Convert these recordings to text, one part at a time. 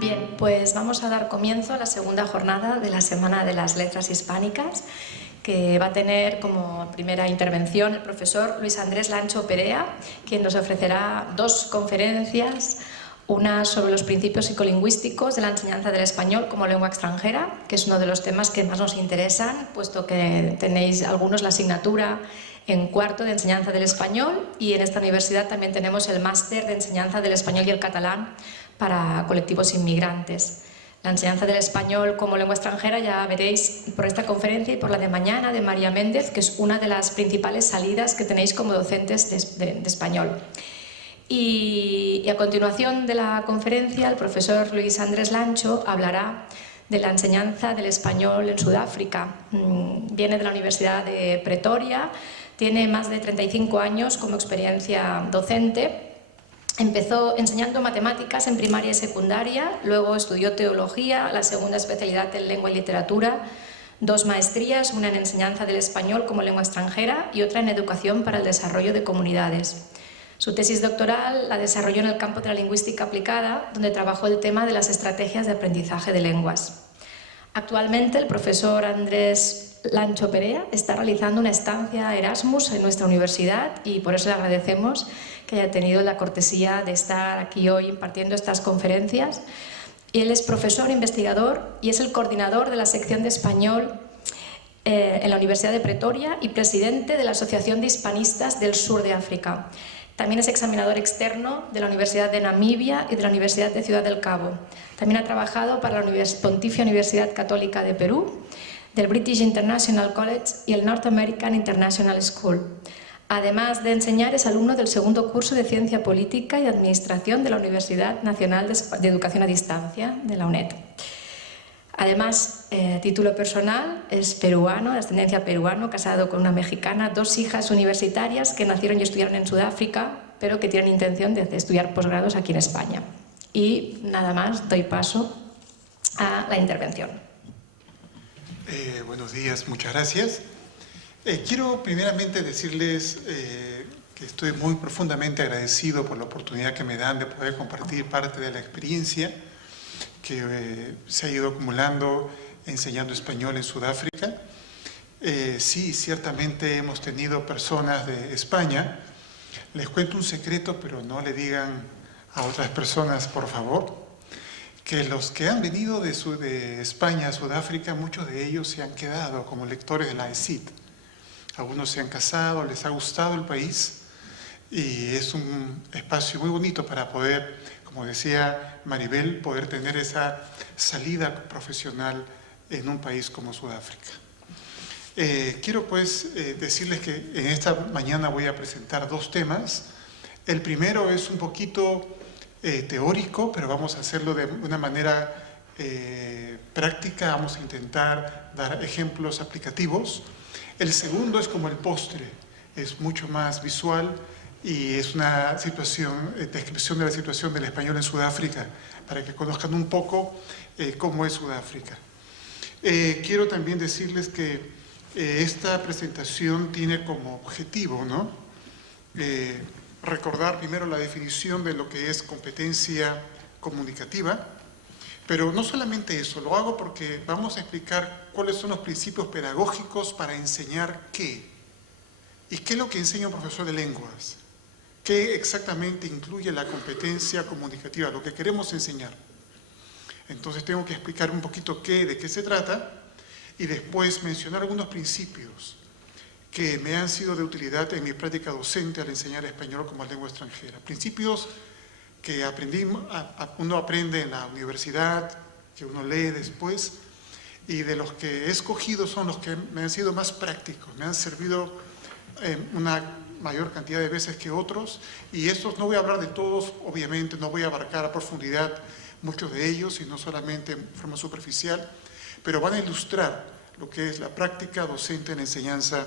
Bien, pues vamos a dar comienzo a la segunda jornada de la Semana de las Letras Hispánicas, que va a tener como primera intervención el profesor Luis Andrés Lancho Perea, quien nos ofrecerá dos conferencias, una sobre los principios psicolingüísticos de la enseñanza del español como lengua extranjera, que es uno de los temas que más nos interesan, puesto que tenéis algunos la asignatura en cuarto de enseñanza del español, y en esta universidad también tenemos el máster de enseñanza del español y el catalán para colectivos inmigrantes. La enseñanza del español como lengua extranjera ya veréis por esta conferencia y por la de mañana de María Méndez, que es una de las principales salidas que tenéis como docentes de español. Y a continuación de la conferencia, el profesor Luis Andrés Lancho hablará de la enseñanza del español en Sudáfrica. Viene de la Universidad de Pretoria, tiene más de 35 años como experiencia docente. Empezó enseñando matemáticas en primaria y secundaria, luego estudió teología, la segunda especialidad en lengua y literatura, 2 maestrías, una en enseñanza del español como lengua extranjera y otra en educación para el desarrollo de comunidades. Su tesis doctoral la desarrolló en el campo de la lingüística aplicada, donde trabajó el tema de las estrategias de aprendizaje de lenguas. Actualmente el profesor Andrés Lancho Perea está realizando una estancia Erasmus en nuestra universidad y por eso le agradecemos que haya tenido la cortesía de estar aquí hoy impartiendo estas conferencias. Él es profesor investigador y es el coordinador de la sección de español en la Universidad de Pretoria y presidente de la Asociación de Hispanistas del Sur de África. También es examinador externo de la Universidad de Namibia y de la Universidad de Ciudad del Cabo. También ha trabajado para la Pontificia Universidad Católica de Perú, del British International College y el North American International School. Además de enseñar, es alumno del segundo curso de Ciencia Política y Administración de la Universidad Nacional de Educación a Distancia, de la UNED. Además, título personal, es peruano, de ascendencia peruana, casado con una mexicana, 2 hijas universitarias que nacieron y estudiaron en Sudáfrica, pero que tienen intención de estudiar posgrados aquí en España. Y nada más, doy paso a la intervención. Buenos días, muchas gracias. Quiero primeramente decirles que estoy muy profundamente agradecido por la oportunidad que me dan de poder compartir parte de la experiencia que se ha ido acumulando enseñando español en Sudáfrica. Sí, ciertamente hemos tenido personas de España. Les cuento un secreto, pero no le digan a otras personas, por favor, que los que han venido de España a Sudáfrica, muchos de ellos se han quedado como lectores de la ESID. Algunos se han casado, les ha gustado el país y es un espacio muy bonito para poder, como decía Maribel, poder tener esa salida profesional en un país como Sudáfrica. Quiero pues decirles que en esta mañana voy a presentar 2 temas. El primero es un poquito teórico, pero vamos a hacerlo de una manera práctica, vamos a intentar dar ejemplos aplicativos. El segundo es como el postre, es mucho más visual y es una descripción de la situación del español en Sudáfrica, para que conozcan un poco cómo es Sudáfrica. Quiero también decirles que esta presentación tiene como objetivo, ¿no? Recordar primero la definición de lo que es competencia comunicativa, pero no solamente eso, lo hago porque vamos a explicar cuáles son los principios pedagógicos para enseñar qué. ¿Y qué es lo que enseña un profesor de lenguas? ¿Qué exactamente incluye la competencia comunicativa, lo que queremos enseñar? Entonces tengo que explicar un poquito de qué se trata y después mencionar algunos principios que me han sido de utilidad en mi práctica docente al enseñar español como lengua extranjera. Principios que uno aprende en la universidad, que uno lee después, y de los que he escogido son los que me han sido más prácticos, me han servido una mayor cantidad de veces que otros, y estos no voy a hablar de todos, obviamente no voy a abarcar a profundidad muchos de ellos, sino solamente en forma superficial, pero van a ilustrar lo que es la práctica docente en la enseñanza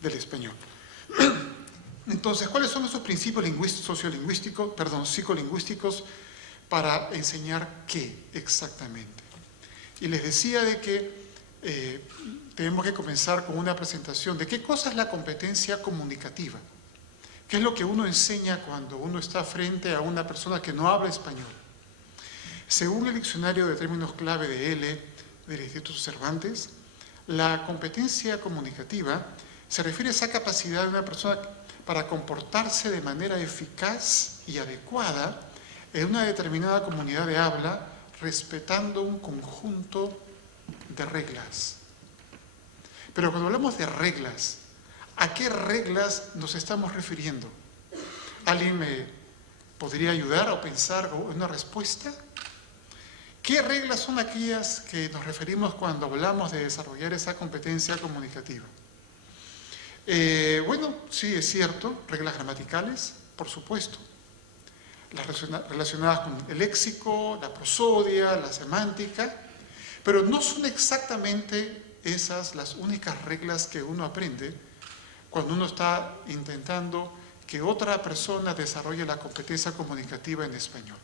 del español. Entonces, ¿cuáles son esos principios psicolingüísticos para enseñar qué exactamente? Y les decía de que tenemos que comenzar con una presentación de qué cosa es la competencia comunicativa. ¿Qué es lo que uno enseña cuando uno está frente a una persona que no habla español? Según el diccionario de términos clave de L del Instituto Cervantes, la competencia comunicativa se refiere a esa capacidad de una persona para comportarse de manera eficaz y adecuada en una determinada comunidad de habla, respetando un conjunto de reglas. Pero cuando hablamos de reglas, ¿a qué reglas nos estamos refiriendo? ¿Alguien me podría ayudar o pensar una respuesta? ¿Qué reglas son aquellas que nos referimos cuando hablamos de desarrollar esa competencia comunicativa? Bueno, sí, es cierto, reglas gramaticales, por supuesto. Las relacionadas con el léxico, la prosodia, la semántica, pero no son exactamente esas las únicas reglas que uno aprende cuando uno está intentando que otra persona desarrolle la competencia comunicativa en español.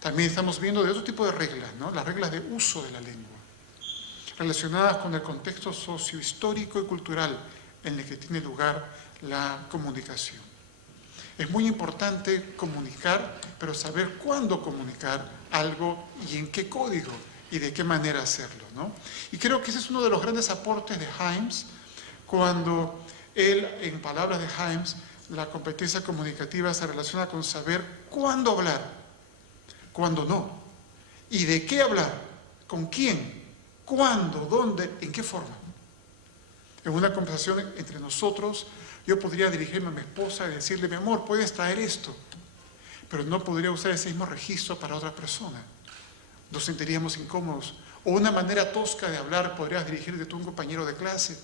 También estamos viendo de otro tipo de reglas, ¿no? Las reglas de uso de la lengua, relacionadas con el contexto sociohistórico y cultural en el que tiene lugar la comunicación. Es muy importante comunicar, pero saber cuándo comunicar algo y en qué código y de qué manera hacerlo, ¿no? Y creo que ese es uno de los grandes aportes de Hymes, cuando él, en palabras de Hymes, la competencia comunicativa se relaciona con saber cuándo hablar, cuándo no, y de qué hablar, con quién, cuándo, dónde, en qué forma. En una conversación entre nosotros, yo podría dirigirme a mi esposa y decirle, mi amor, puedes traer esto, pero no podría usar ese mismo registro para otra persona. Nos sentiríamos incómodos. O una manera tosca de hablar, podrías dirigirte tú a un compañero de clase,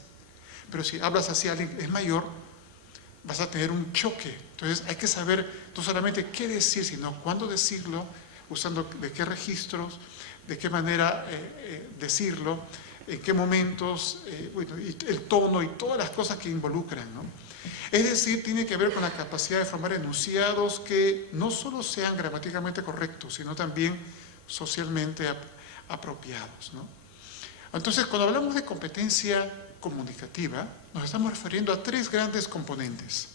pero si hablas así a alguien que es mayor, vas a tener un choque. Entonces hay que saber no solamente qué decir, sino cuándo decirlo, usando de qué registros, de qué manera decirlo, en qué momentos, bueno, y el tono y todas las cosas que involucran, ¿no? Es decir, tiene que ver con la capacidad de formar enunciados que no solo sean gramaticalmente correctos, sino también socialmente apropiados, ¿no? Entonces, cuando hablamos de competencia comunicativa, nos estamos refiriendo a tres grandes componentes.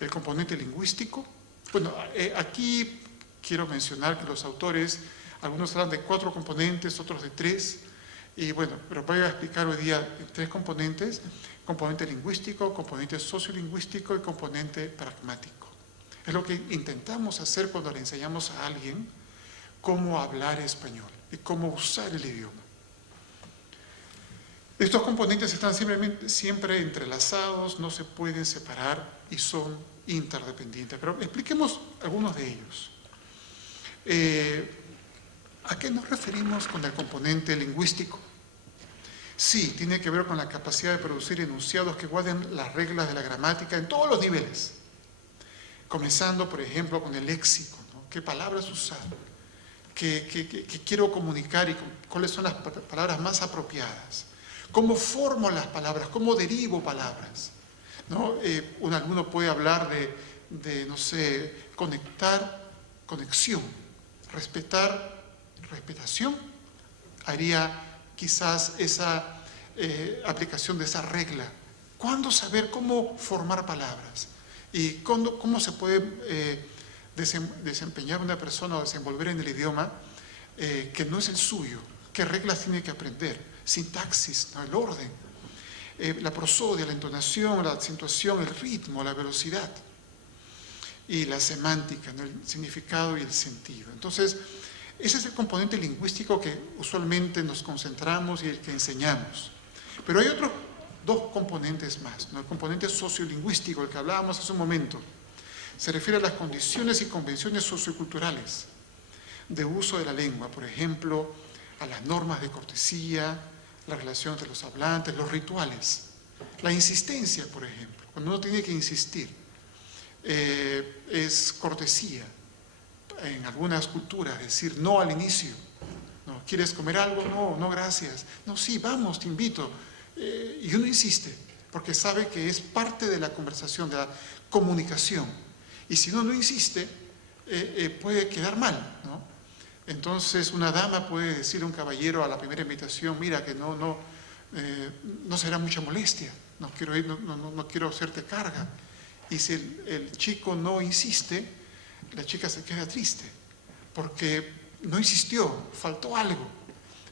El componente lingüístico. Bueno, aquí quiero mencionar que los autores, algunos hablan de 4 componentes, otros de 3, y bueno, pero voy a explicar hoy día 3 componentes: componente lingüístico, componente sociolingüístico y componente pragmático. Es lo que intentamos hacer cuando le enseñamos a alguien cómo hablar español y cómo usar el idioma. Estos componentes están siempre entrelazados, no se pueden separar y son interdependientes. Pero expliquemos algunos de ellos. ¿A qué nos referimos con el componente lingüístico? Sí, tiene que ver con la capacidad de producir enunciados que guarden las reglas de la gramática en todos los niveles. Comenzando, por ejemplo, con el léxico, ¿no? ¿Qué palabras usar? ¿Qué quiero comunicar y cuáles son las palabras más apropiadas? ¿Cómo formo las palabras? ¿Cómo derivo palabras? ¿No? Un alumno puede hablar de, no sé, conectar, conexión, respetar, respetación. Haría quizás esa aplicación de esa regla. ¿Cuándo saber cómo formar palabras? Y cómo se puede desempeñar una persona o desenvolver en el idioma que no es el suyo. ¿Qué reglas tiene que aprender? Sintaxis, ¿no? El orden, la prosodia, la entonación, la acentuación, el ritmo, la velocidad y la semántica, ¿no? El significado y el sentido. Entonces, ese es el componente lingüístico que usualmente nos concentramos y el que enseñamos. Pero hay otros 2 componentes más, ¿no? El componente sociolingüístico, el que hablábamos hace un momento, se refiere a las condiciones y convenciones socioculturales de uso de la lengua, por ejemplo, a las normas de cortesía, la relación entre los hablantes, los rituales, la insistencia, por ejemplo, cuando uno tiene que insistir, es cortesía. En algunas culturas, decir no al inicio. ¿No? ¿Quieres comer algo? No, no, gracias. No, sí, vamos, te invito. Y uno insiste, porque sabe que es parte de la conversación, de la comunicación. Y si uno no insiste, puede quedar mal, ¿no? Entonces, una dama puede decirle a un caballero a la primera invitación, mira, que no será mucha molestia, no quiero ir, no quiero hacerte carga. Y si el chico no insiste, la chica se queda triste, porque no insistió, faltó algo.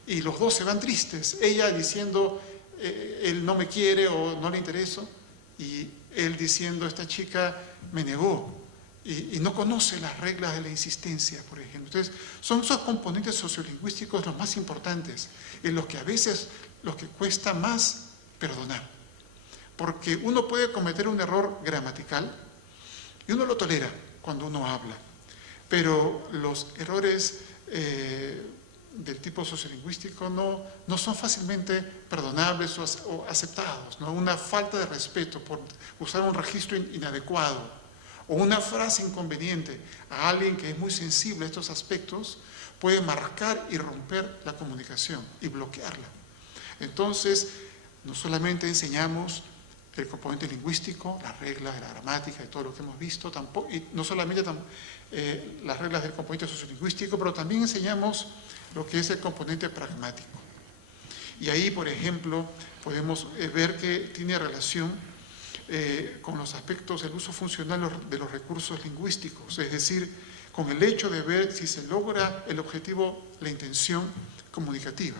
Y los dos se van tristes, ella diciendo, él no me quiere o no le intereso, y él diciendo, esta chica me negó y no conoce las reglas de la insistencia, por ejemplo. Entonces, son esos componentes sociolingüísticos los más importantes, en los que a veces los que cuesta más perdonar. Porque uno puede cometer un error gramatical y uno lo tolera cuando uno habla, pero los errores del tipo sociolingüístico no son fácilmente perdonables o aceptados, ¿no? Una falta de respeto por usar un registro inadecuado o una frase inconveniente a alguien que es muy sensible a estos aspectos puede marcar y romper la comunicación y bloquearla. Entonces, no solamente enseñamos el componente lingüístico, las reglas de la gramática y todo lo que hemos visto, tampoco, y no solamente las reglas del componente sociolingüístico, pero también enseñamos lo que es el componente pragmático. Y ahí, por ejemplo, podemos ver que tiene relación con los aspectos del uso funcional de los recursos lingüísticos, es decir, con el hecho de ver si se logra el objetivo, la intención comunicativa,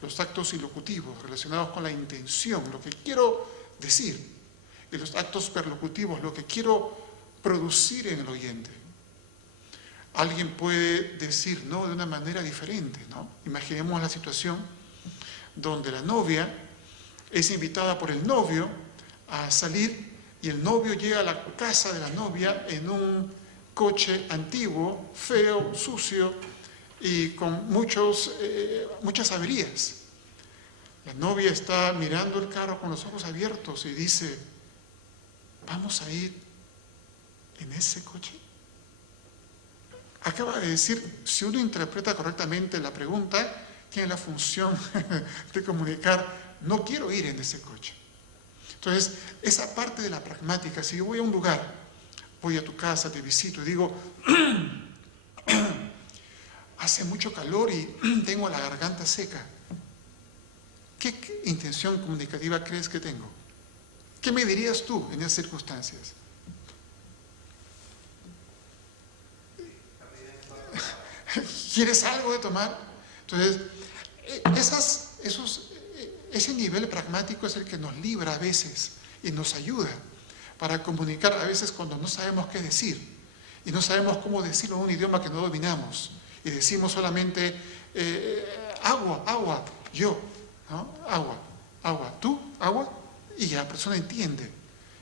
los actos ilocutivos relacionados con la intención, lo que quiero decir, y los actos perlocutivos, lo que quiero producir en el oyente. Alguien puede decir no de una manera diferente, ¿no? Imaginemos la situación donde la novia es invitada por el novio a salir y el novio llega a la casa de la novia en un coche antiguo, feo, sucio y con muchas averías. La novia está mirando el carro con los ojos abiertos y dice, ¿vamos a ir en ese coche? Acaba de decir, si uno interpreta correctamente la pregunta, tiene la función de comunicar, no quiero ir en ese coche. Entonces, esa parte de la pragmática, si yo voy a un lugar, voy a tu casa, te visito y digo, hace mucho calor y tengo la garganta seca, ¿qué intención comunicativa crees que tengo? ¿Qué me dirías tú en esas circunstancias? ¿Quieres algo de tomar? Entonces, ese nivel pragmático es el que nos libra a veces y nos ayuda para comunicar a veces cuando no sabemos qué decir y no sabemos cómo decirlo en un idioma que no dominamos y decimos solamente agua, agua, yo, ¿no? Agua, agua, tú, agua, y la persona entiende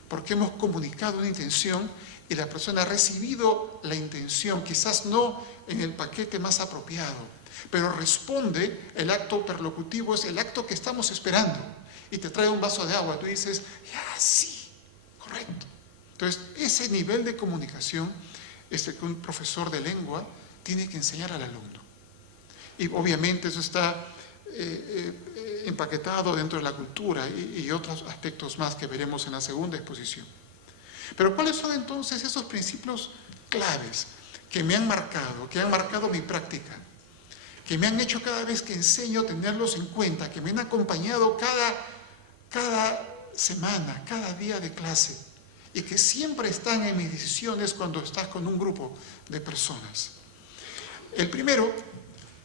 porque hemos comunicado una intención y la persona ha recibido la intención, quizás no en el paquete más apropiado, pero responde, el acto perlocutivo es el acto que estamos esperando y te trae un vaso de agua, tú dices, ya, sí, correcto. Entonces, ese nivel de comunicación es el que un profesor de lengua tiene que enseñar al alumno. Y obviamente eso está empaquetado dentro de la cultura y otros aspectos más que veremos en la segunda exposición. Pero ¿cuáles son entonces esos principios claves que me han marcado mi práctica, que me han hecho cada vez que enseño tenerlos en cuenta, que me han acompañado cada semana, cada día de clase, y que siempre están en mis decisiones cuando estás con un grupo de personas? El primero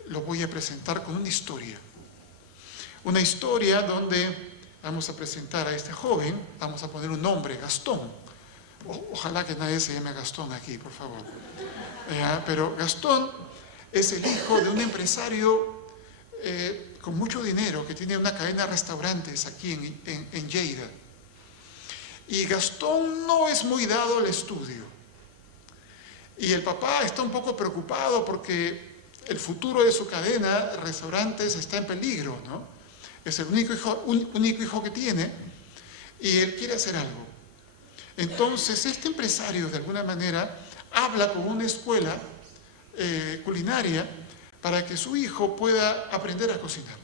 lo voy a presentar con una historia donde vamos a presentar a este joven, vamos a poner un nombre, Gastón. Ojalá que nadie se llame Gastón aquí, por favor. Pero Gastón es el hijo de un empresario con mucho dinero que tiene una cadena de restaurantes aquí en Lleida. Y Gastón no es muy dado al estudio. Y el papá está un poco preocupado porque el futuro de su cadena de restaurantes está en peligro, ¿no? Es el único hijo que tiene y él quiere hacer algo. Entonces, este empresario, de alguna manera, habla con una escuela culinaria para que su hijo pueda aprender a cocinar.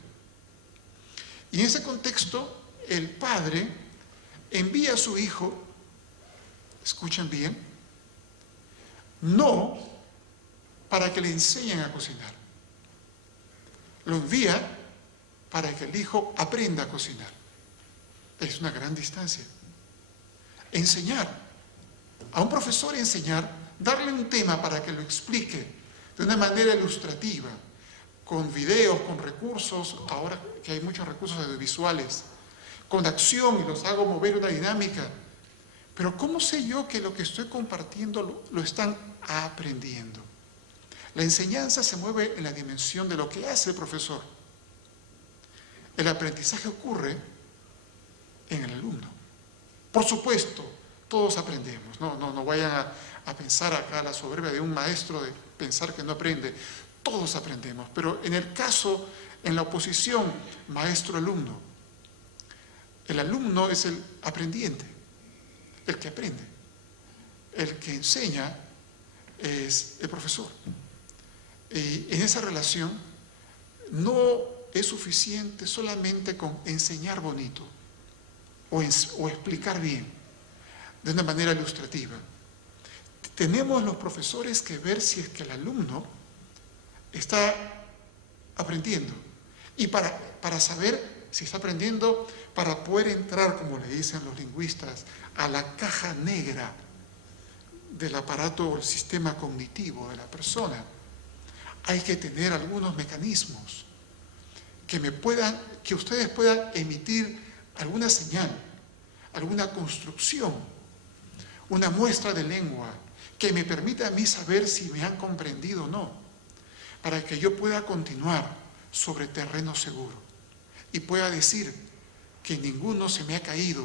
Y en ese contexto, el padre envía a su hijo, escuchen bien, no para que le enseñen a cocinar. Lo envía para que el hijo aprenda a cocinar. Es una gran distancia. Enseñar, a un profesor enseñar, darle un tema para que lo explique, de una manera ilustrativa, con videos, con recursos, ahora que hay muchos recursos audiovisuales, con acción y los hago mover una dinámica. Pero ¿cómo sé yo que lo que estoy compartiendo lo están aprendiendo? La enseñanza se mueve en la dimensión de lo que hace el profesor. El aprendizaje ocurre en el alumno. Por supuesto, todos aprendemos. No vayan a pensar acá la soberbia de un maestro de pensar que no aprende. Todos aprendemos. Pero en el caso, en la oposición maestro-alumno, el alumno es el aprendiente, el que aprende. El que enseña es el profesor. Y en esa relación no es suficiente solamente con enseñar bonito o explicar bien de una manera ilustrativa. Tenemos los profesores que ver si es que el alumno está aprendiendo. Y para saber si está aprendiendo, para poder entrar, como le dicen los lingüistas, a la caja negra del aparato o el sistema cognitivo de la persona, hay que tener algunos mecanismos que ustedes puedan emitir alguna señal, alguna construcción, una muestra de lengua que me permita a mí saber si me han comprendido o no, para que yo pueda continuar sobre terreno seguro y pueda decir que ninguno se me ha caído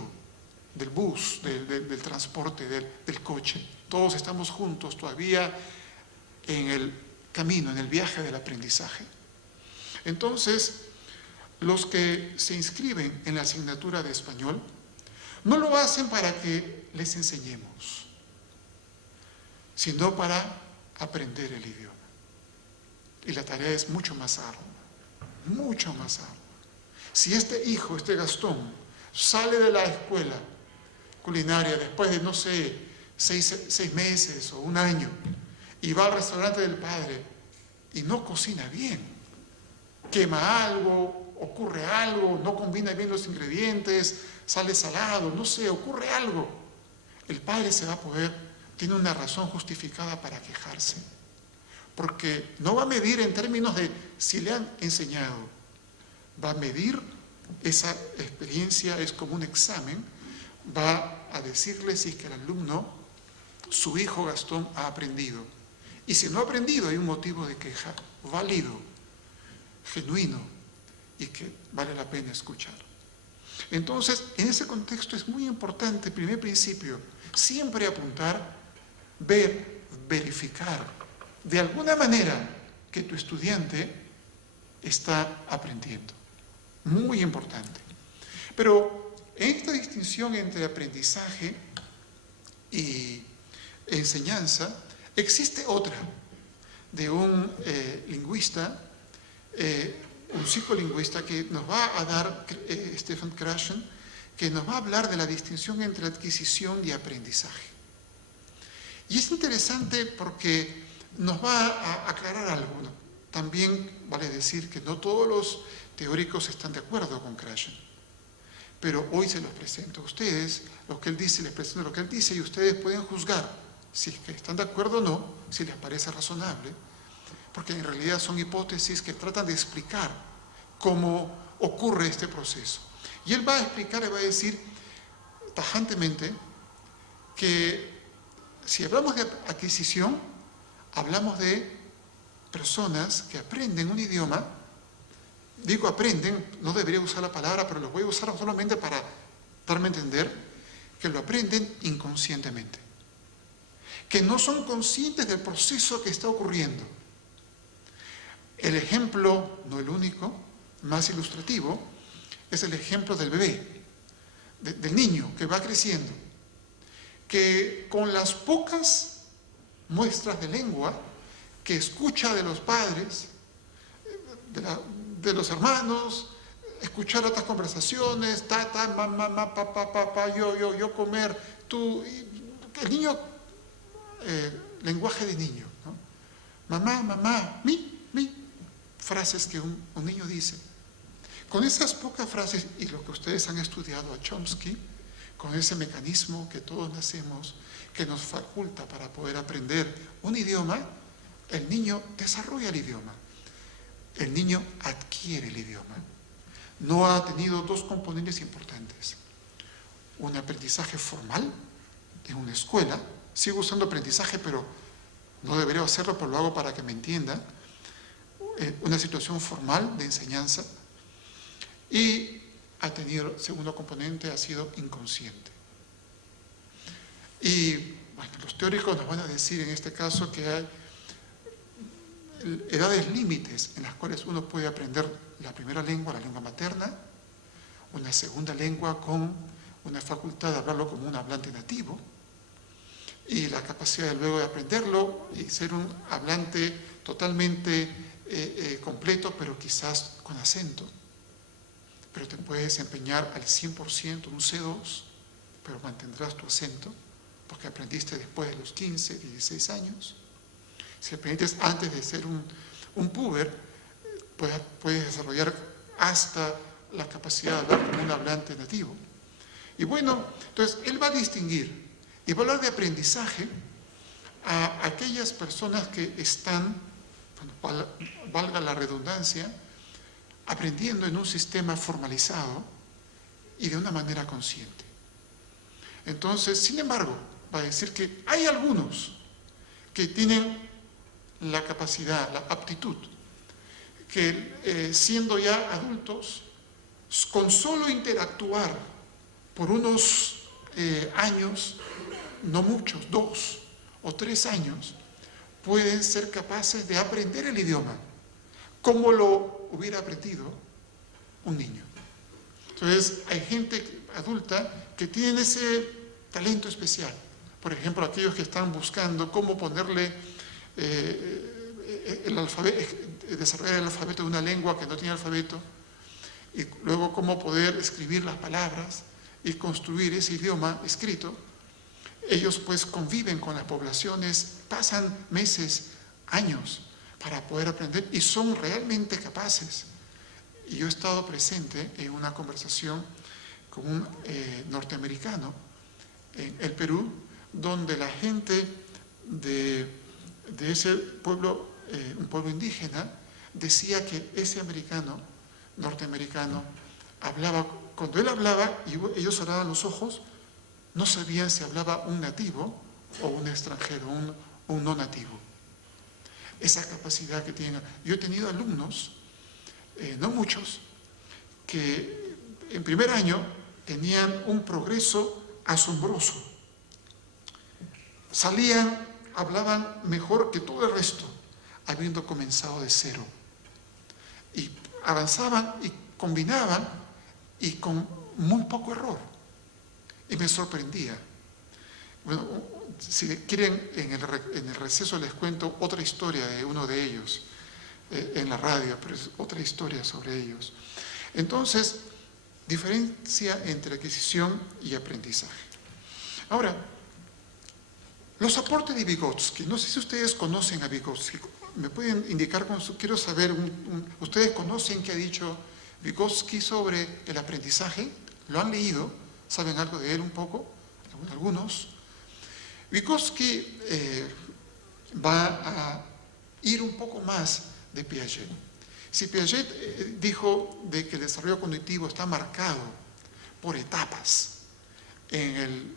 del bus, del transporte, del coche. Todos estamos juntos todavía en el camino, en el viaje del aprendizaje. Entonces, los que se inscriben en la asignatura de español no lo hacen para que les enseñemos, sino para aprender el idioma. Y la tarea es mucho más ardua, mucho más ardua. Si este hijo, este Gastón, sale de la escuela culinaria después de, no sé, 6 meses o un año, y va al restaurante del padre y no cocina bien, quema algo, ocurre algo, no combina bien los ingredientes, sale salado, no sé, ocurre algo, el padre se va a tiene una razón justificada para quejarse, porque no va a medir en términos de si le han enseñado, va a medir esa experiencia, es como un examen, va a decirle si es que el alumno, su hijo Gastón, ha aprendido. Y si no ha aprendido, hay un motivo de queja válido, genuino, y que vale la pena escuchar. Entonces, en ese contexto es muy importante, primer principio, siempre apuntar, ver, verificar, de alguna manera, que tu estudiante está aprendiendo. Muy importante. Pero en esta distinción entre aprendizaje y enseñanza, existe otra de un lingüista, un psicolingüista que nos va a dar, Stefan Krashen, que nos va a hablar de la distinción entre adquisición y aprendizaje. Y es interesante porque nos va a aclarar algo, ¿no? También vale decir que no todos los teóricos están de acuerdo con Krashen, pero hoy se los presento a ustedes, lo que él dice, les presento lo que él dice, y ustedes pueden juzgar si es que están de acuerdo o no, si les parece razonable, porque en realidad son hipótesis que tratan de explicar cómo ocurre este proceso. Y él va a explicar, va a decir tajantemente que si hablamos de adquisición, hablamos de personas que aprenden un idioma. Digo aprenden, no debería usar la palabra, pero lo voy a usar solamente para darme a entender que lo aprenden inconscientemente, que no son conscientes del proceso que está ocurriendo. El ejemplo, no el único, más ilustrativo, es el ejemplo del bebé, del niño que va creciendo, que con las pocas muestras de lengua que escucha de los padres, de los hermanos, escuchar otras conversaciones, mamá, papá, yo comer, tú, el niño, lenguaje de niño, ¿no? Mamá, mi, frases que un niño dice. Con esas pocas frases, y lo que ustedes han estudiado a Chomsky, con ese mecanismo que todos nacemos, que nos faculta para poder aprender un idioma, el niño desarrolla el idioma, el niño adquiere el idioma. No ha tenido dos componentes importantes: un aprendizaje formal en una escuela, sigo usando aprendizaje, pero no debería hacerlo, pero lo hago para que me entiendan, una situación formal de enseñanza, y ha tenido, el segundo componente ha sido inconsciente. Y bueno, los teóricos nos van a decir en este caso que hay edades límites en las cuales uno puede aprender la primera lengua, la lengua materna, una segunda lengua con una facultad de hablarlo como un hablante nativo, y la capacidad de luego de aprenderlo y ser un hablante totalmente completo, pero quizás con acento. Pero te puedes desempeñar al 100% un C2, pero mantendrás tu acento, porque aprendiste después de los 15, 16 años. Si aprendes antes de ser un puber, puedes desarrollar hasta la capacidad de hablar como un hablante nativo. Y bueno, entonces él va a distinguir y va a hablar de aprendizaje a aquellas personas que están, bueno, valga la redundancia, aprendiendo en un sistema formalizado y de una manera consciente. Entonces, sin embargo, va a decir que hay algunos que tienen la capacidad, la aptitud, que siendo ya adultos, con solo interactuar por unos años, no muchos, 2 o 3 años, pueden ser capaces de aprender el idioma como lo hubiera aprendido un niño. Entonces, hay gente adulta que tiene ese talento especial. Por ejemplo, aquellos que están buscando cómo ponerle el alfabeto, desarrollar el alfabeto de una lengua que no tiene alfabeto, y luego cómo poder escribir las palabras y construir ese idioma escrito. Ellos pues conviven con las poblaciones, pasan meses, años para poder aprender y son realmente capaces. Y yo he estado presente en una conversación con un norteamericano en el Perú, donde la gente de ese pueblo, un pueblo indígena, decía que ese norteamericano, hablaba, cuando él hablaba y ellos cerraban los ojos, no sabían si hablaba un nativo o un extranjero, un no nativo. Esa capacidad que tienen. Yo he tenido alumnos, no muchos, que en primer año tenían un progreso asombroso. Salían, hablaban mejor que todo el resto, habiendo comenzado de cero. Y avanzaban y combinaban y con muy poco error. Y me sorprendía. Bueno, si quieren, en el receso les cuento otra historia de uno de ellos, en la radio, pero es otra historia sobre ellos. Entonces, diferencia entre adquisición y aprendizaje. Ahora, los aportes de Vygotsky, no sé si ustedes conocen a Vygotsky, me pueden indicar, quiero saber, ¿ustedes conocen qué ha dicho Vygotsky sobre el aprendizaje? ¿Lo han leído? ¿Saben algo de él un poco? Algunos. Vygotsky va a ir un poco más de Piaget. Si Piaget dijo de que el desarrollo cognitivo está marcado por etapas en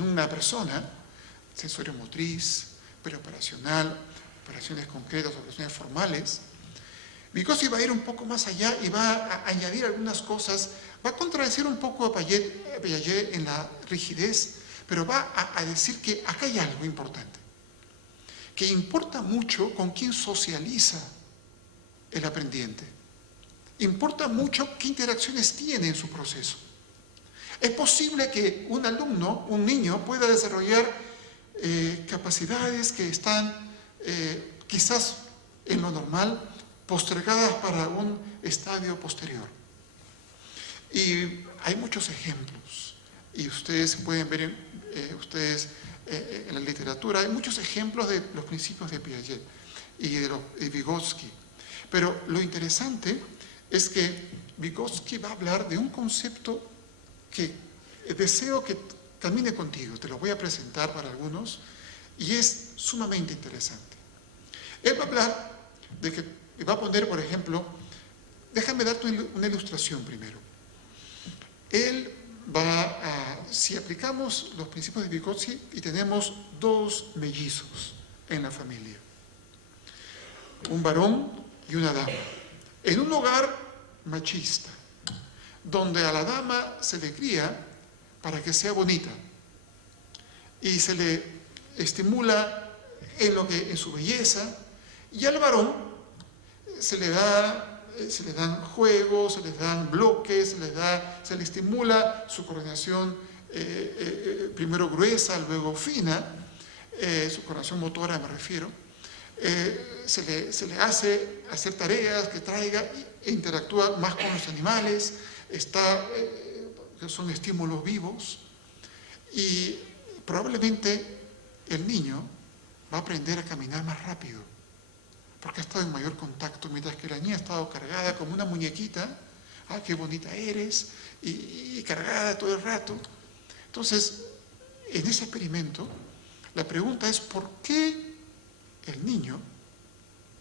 una persona, sensorio motriz, preoperacional, operaciones concretas, operaciones formales, Vygotsky va a ir un poco más allá y va a añadir algunas cosas, va a contradecir un poco a Piaget en la rigidez, pero va a decir que acá hay algo importante, que importa mucho con quién socializa el aprendiente. Importa mucho qué interacciones tiene en su proceso. Es posible que un alumno, un niño, pueda desarrollar capacidades que están quizás en lo normal postergadas para un estadio posterior. Y hay muchos ejemplos, y ustedes pueden ver en la literatura, hay muchos ejemplos de los principios de Piaget y de Vygotsky. Pero lo interesante es que Vygotsky va a hablar de un concepto que deseo que camine contigo, te lo voy a presentar para algunos, y es sumamente interesante. Él va a hablar de que va a poner, por ejemplo, déjame darte una ilustración primero. Él va a, si aplicamos los principios de Vygotsky y tenemos dos mellizos en la familia, un varón y una dama, en un hogar machista, donde a la dama se le cría para que sea bonita y se le estimula en su belleza, y al varón se le dan juegos, se le dan bloques, se le estimula su coordinación primero gruesa, luego fina, su coordinación motora me refiero, se le hace hacer tareas que traiga e interactúa más con los animales, son estímulos vivos, y probablemente el niño va a aprender a caminar más rápido porque ha estado en mayor contacto, mientras que la niña ha estado cargada como una muñequita. ¡Ah, qué bonita eres! Y cargada todo el rato. Entonces, en ese experimento, la pregunta es ¿por qué el niño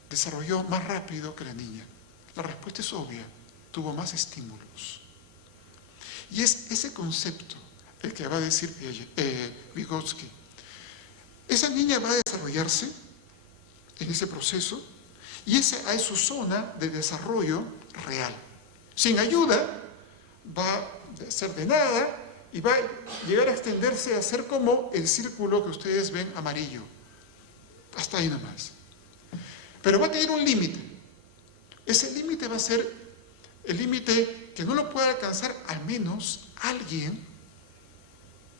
desarrolló más rápido que la niña? La respuesta es obvia: tuvo más estímulos. Y es ese concepto el que va a decir Vygotsky. Esa niña va a desarrollarse en ese proceso, y esa es su zona de desarrollo real. Sin ayuda va a ser de nada y va a llegar a extenderse a ser como el círculo que ustedes ven amarillo. Hasta ahí nomás. Pero va a tener un límite. Ese límite va a ser el límite que no lo puede alcanzar, al menos alguien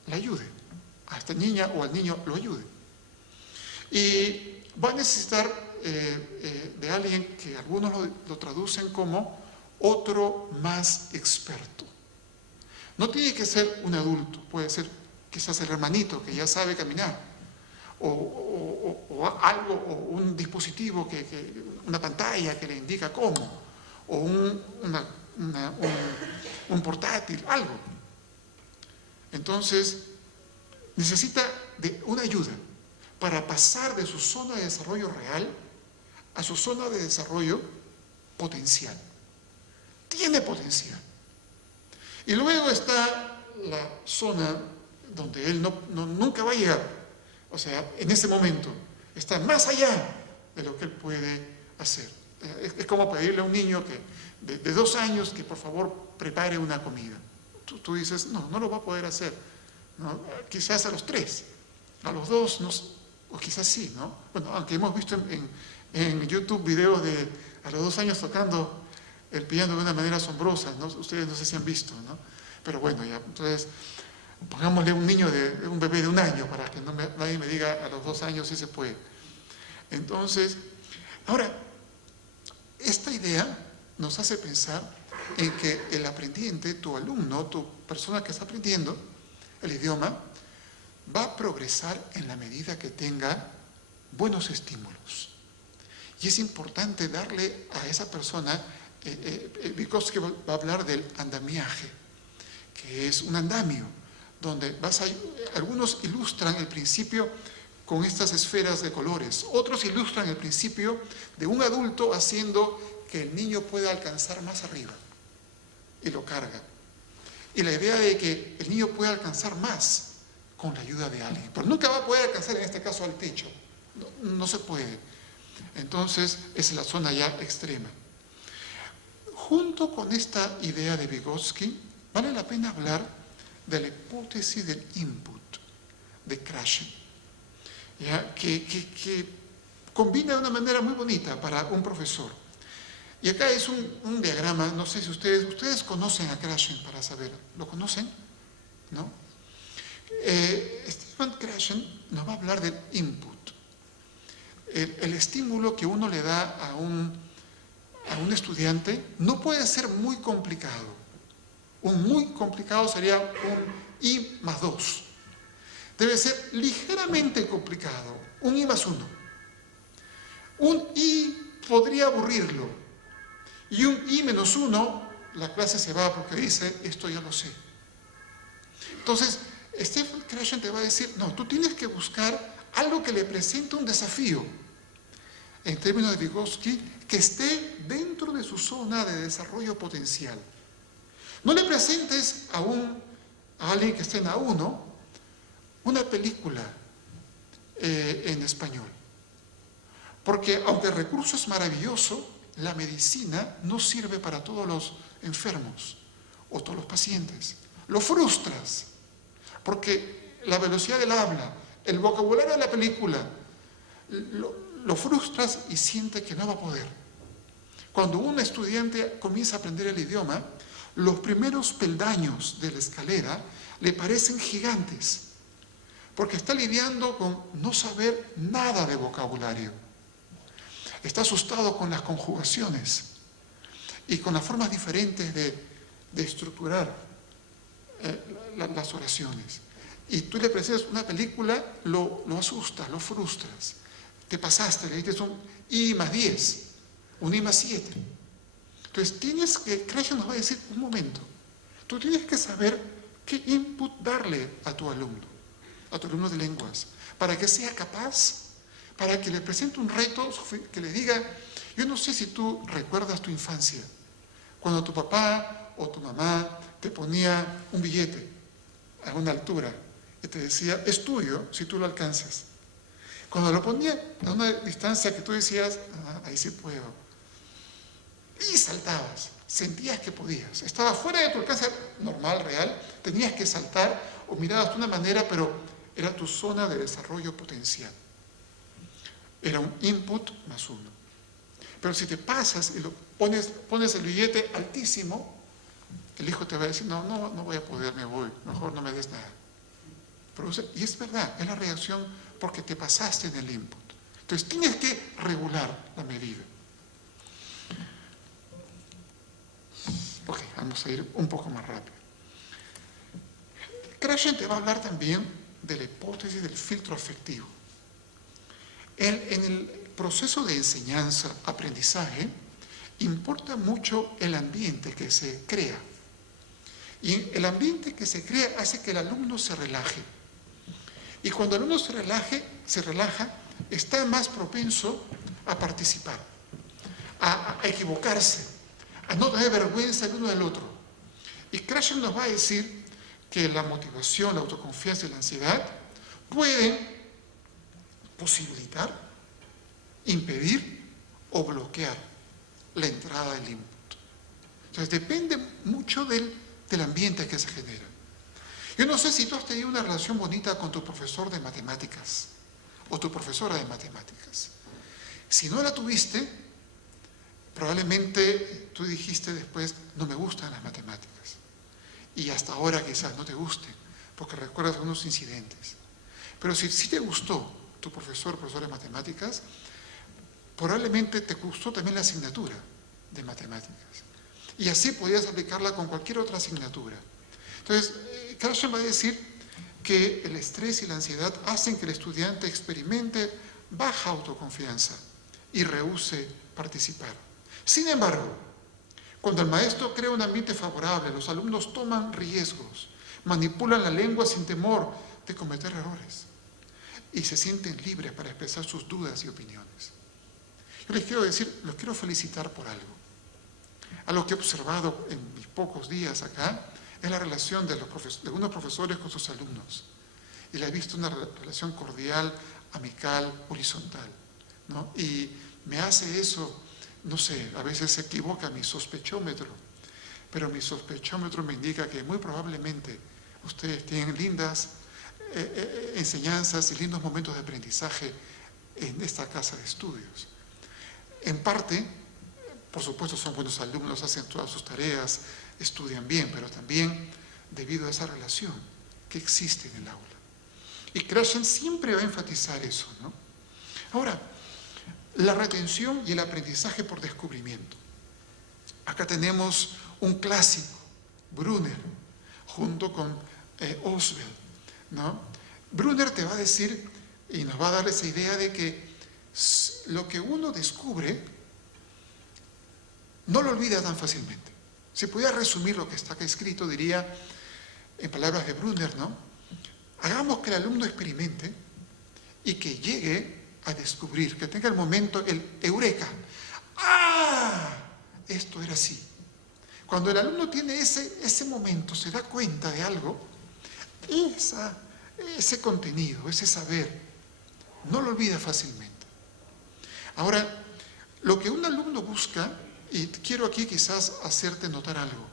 le ayude. A esta niña o al niño lo ayude. Y va a necesitar de alguien que algunos lo traducen como otro más experto. No tiene que ser un adulto, puede ser quizás el hermanito que ya sabe caminar, o algo, o un dispositivo, una pantalla que le indica cómo, o un portátil, algo. Entonces, necesita de una ayuda para pasar de su zona de desarrollo real a su zona de desarrollo potencial. Tiene potencial. Y luego está la zona donde él nunca va a llegar. O sea, en ese momento está más allá de lo que él puede hacer. Es como pedirle a un niño de 2 años que por favor prepare una comida. Tú dices, no lo va a poder hacer. ¿No? Quizás a los 3, a los 2, no, o quizás sí, ¿no? Bueno, aunque hemos visto en YouTube videos de a los 2 años tocando el piano de una manera asombrosa, ¿no? Ustedes no sé si han visto, ¿no? Pero bueno, ya, entonces, pongámosle un bebé de 1 año para que nadie me diga a los 2 años si se puede. Entonces, ahora, esta idea nos hace pensar en que el aprendiente, tu alumno, tu persona que está aprendiendo el idioma, va a progresar en la medida que tenga buenos estímulos. Y es importante darle a esa persona, Vygotsky va a hablar del andamiaje, que es un andamio, donde algunos ilustran el principio con estas esferas de colores, otros ilustran el principio de un adulto haciendo que el niño pueda alcanzar más arriba, y lo carga. Y la idea de que el niño pueda alcanzar más con la ayuda de alguien, pero nunca va a poder alcanzar en este caso al techo, no se puede. Entonces es la zona ya extrema. Junto con esta idea de Vygotsky, vale la pena hablar de la hipótesis del input de Krashen, ¿ya? Que combina de una manera muy bonita para un profesor. Y acá es un diagrama, no sé si ustedes conocen a Krashen para saber, ¿lo conocen? ¿No? Stephen Krashen nos va a hablar del input, el estímulo que uno le da a un estudiante no puede ser muy complicado. Un muy complicado sería un I más 2. Debe ser ligeramente complicado, un I más 1. Un I podría aburrirlo, y un I menos 1, la clase se va porque dice, esto ya lo sé. Entonces, Stephen Krashen te va a decir, no, tú tienes que buscar algo que le presente un desafío, en términos de Vygotsky, que esté dentro de su zona de desarrollo potencial. No le presentes a alguien que esté en A1 una película en español. Porque aunque el recurso es maravilloso, la medicina no sirve para todos los enfermos o todos los pacientes. Lo frustras, porque la velocidad del habla, el vocabulario de la película, lo frustras y siente que no va a poder. Cuando un estudiante comienza a aprender el idioma, los primeros peldaños de la escalera le parecen gigantes, porque está lidiando con no saber nada de vocabulario. Está asustado con las conjugaciones y con las formas diferentes de estructurar las oraciones. Y tú le presentas una película, lo asustas, lo frustras. Te pasaste, le dices un I más 10, un I más 7. Entonces tienes que, Krashen nos va a decir, un momento, tú tienes que saber qué input darle a tu alumno de lenguas, para que sea capaz, para que le presente un reto, que le diga, yo no sé si tú recuerdas tu infancia, cuando tu papá o tu mamá te ponía un billete a una altura y te decía, es tuyo si tú lo alcanzas. Cuando lo ponía a una distancia que tú decías, ahí sí puedo, y saltabas, sentías que podías, estaba fuera de tu alcance normal, real, tenías que saltar o mirabas de una manera, pero era tu zona de desarrollo potencial. Era un input más 1. Pero si te pasas y pones el billete altísimo, el hijo te va a decir, no voy a poder, me voy, mejor no me des nada. Y es verdad, es la reacción porque te pasaste en el input. Entonces tienes que regular la medida. Ok, vamos a ir un poco más rápido. Krashen te va a hablar también de la hipótesis del filtro afectivo. En el proceso de enseñanza, aprendizaje, importa mucho el ambiente que se crea. Y el ambiente que se crea hace que el alumno se relaje. Y cuando el alumno se relaja, está más propenso a participar, a equivocarse, a no tener vergüenza el uno del otro. Y Krashen nos va a decir que la motivación, la autoconfianza y la ansiedad pueden posibilitar, impedir o bloquear la entrada del input. Entonces depende mucho del ambiente que se genera. Yo no sé si tú has tenido una relación bonita con tu profesor de matemáticas o tu profesora de matemáticas. Si no la tuviste, probablemente tú dijiste después, no me gustan las matemáticas. Y hasta ahora quizás no te guste, porque recuerdas algunos incidentes. Pero si sí te gustó tu profesor de matemáticas, probablemente te gustó también la asignatura de matemáticas. Y así podías aplicarla con cualquier otra asignatura. Entonces, Krashen va a decir que el estrés y la ansiedad hacen que el estudiante experimente baja autoconfianza y rehúse participar. Sin embargo, cuando el maestro crea un ambiente favorable, los alumnos toman riesgos, manipulan la lengua sin temor de cometer errores y se sienten libres para expresar sus dudas y opiniones. Yo les quiero decir, los quiero felicitar por algo. Algo que he observado en mis pocos días acá es la relación de algunos profesores con sus alumnos. Y la he visto una relación cordial, amical, horizontal, ¿no? Y me hace eso, no sé, a veces se equivoca mi sospechómetro, pero mi sospechómetro me indica que muy probablemente ustedes tienen lindas enseñanzas y lindos momentos de aprendizaje en esta casa de estudios. En parte, por supuesto, son buenos alumnos, hacen todas sus tareas, estudian bien, pero también debido a esa relación que existe en el aula. Y Krashen siempre va a enfatizar eso, ¿no? Ahora, la retención y el aprendizaje por descubrimiento. Acá tenemos un clásico, Brunner, junto con Oswald, ¿no? Brunner te va a decir y nos va a dar esa idea de que lo que uno descubre no lo olvida tan fácilmente. Si pudiera resumir lo que está acá escrito, diría, en palabras de Brunner, ¿no? Hagamos que el alumno experimente y que llegue a descubrir, que tenga el momento, el eureka. ¡Ah! Esto era así. Cuando el alumno tiene ese momento, se da cuenta de algo, ese contenido, ese saber, no lo olvida fácilmente. Ahora, lo que un alumno busca, y quiero aquí quizás hacerte notar algo,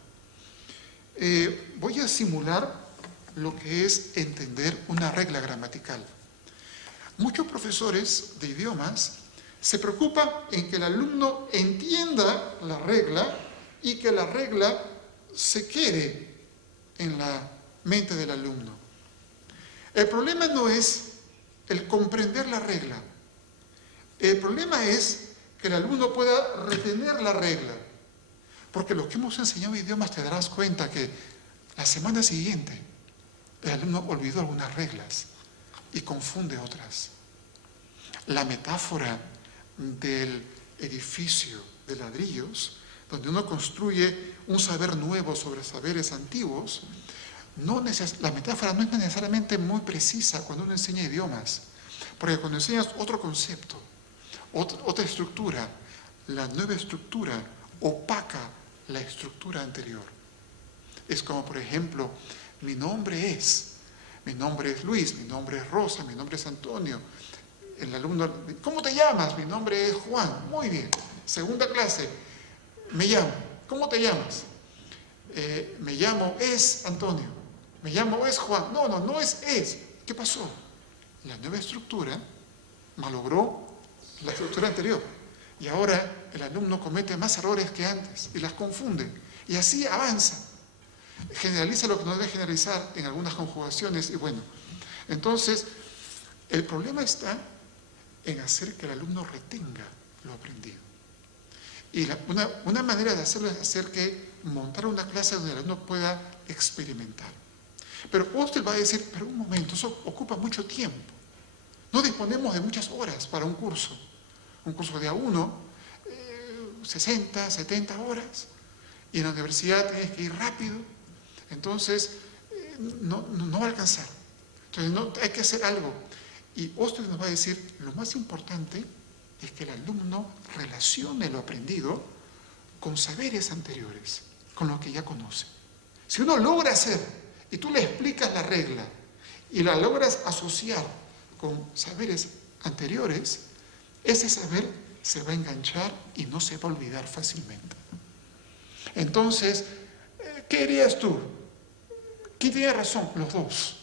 voy a simular lo que es entender una regla gramatical. Muchos profesores de idiomas se preocupan en que el alumno entienda la regla y que la regla se quede en la mente del alumno. El problema no es el comprender la regla. El problema es que el alumno pueda retener la regla. Porque lo que hemos enseñado idiomas, te darás cuenta que la semana siguiente el alumno olvidó algunas reglas y confunde otras. La metáfora del edificio de ladrillos, donde uno construye un saber nuevo sobre saberes antiguos, la metáfora no es necesariamente muy precisa cuando uno enseña idiomas, porque cuando enseñas otro concepto, otra estructura, la nueva estructura opaca la estructura anterior. Es como, por ejemplo, mi nombre es Luis, mi nombre es Rosa, mi nombre es Antonio. El alumno, ¿cómo te llamas? Mi nombre es Juan. Muy bien. Segunda clase, me llamo. ¿Cómo te llamas? Me llamo es Antonio. Me llamo es Juan. No es. ¿Qué pasó? La nueva estructura malogró la estructura anterior. Y ahora el alumno comete más errores que antes y las confunde. Y así avanza. Generaliza lo que no debe generalizar en algunas conjugaciones. Y bueno, entonces el problema está en hacer que el alumno retenga lo aprendido. Y una manera de hacerlo es hacer que montar una clase donde el alumno pueda experimentar. Pero usted va a decir, pero un momento, eso ocupa mucho tiempo. No disponemos de muchas horas para un curso de A1, 60, 70 horas, y en la universidad tienes que ir rápido, entonces no va a alcanzar. Entonces hay que hacer algo. Y usted nos va a decir, lo más importante es que el alumno relacione lo aprendido con saberes anteriores, con lo que ya conoce. Si uno logra hacer, y tú le explicas la regla, y la logras asociar con saberes anteriores, ese saber se va a enganchar y no se va a olvidar fácilmente. Entonces, ¿qué harías tú? ¿Quién tiene razón? Los dos.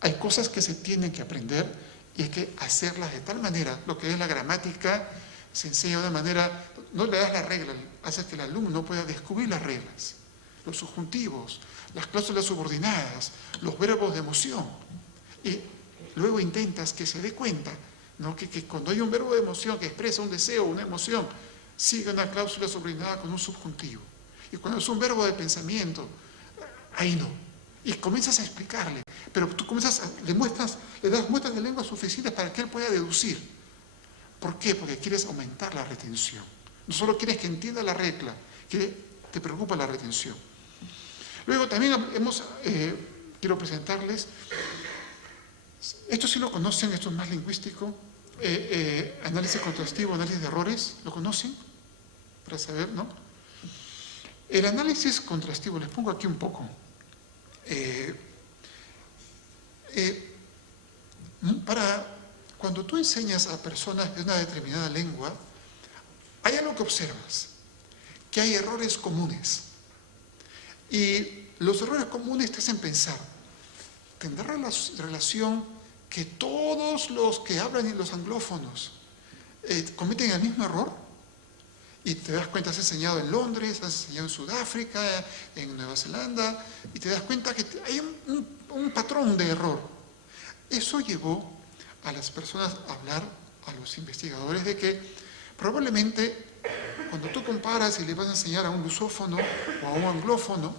Hay cosas que se tienen que aprender y hay que hacerlas de tal manera. Lo que es la gramática se enseña de una manera, no le das la regla, hace que el alumno pueda descubrir las reglas, los subjuntivos, las cláusulas subordinadas, los verbos de emoción. Y luego intentas que se dé cuenta, ¿no? que cuando hay un verbo de emoción que expresa un deseo, una emoción, sigue una cláusula subordinada con un subjuntivo. Y cuando es un verbo de pensamiento, ahí no. Y comienzas a explicarle, pero tú le das muestras de lengua suficientes para que él pueda deducir. ¿Por qué? Porque quieres aumentar la retención. No solo quieres que entienda la regla, te preocupa la retención. Luego también quiero presentarles, esto sí lo conocen, esto es más lingüístico, análisis contrastivo, análisis de errores, ¿lo conocen? Para saber, ¿no? El análisis contrastivo, les pongo aquí un poco. Cuando tú enseñas a personas de una determinada lengua, hay algo que observas, que hay errores comunes. Y los errores comunes te hacen pensar, ¿tendrá relación que todos los que hablan en los anglófonos cometen el mismo error? Y te das cuenta, has enseñado en Londres, has enseñado en Sudáfrica, en Nueva Zelanda, y te das cuenta que hay un patrón de error. Eso llevó a las personas a hablar, a los investigadores, de que probablemente cuando tú comparas y le vas a enseñar a un lusófono o a un anglófono,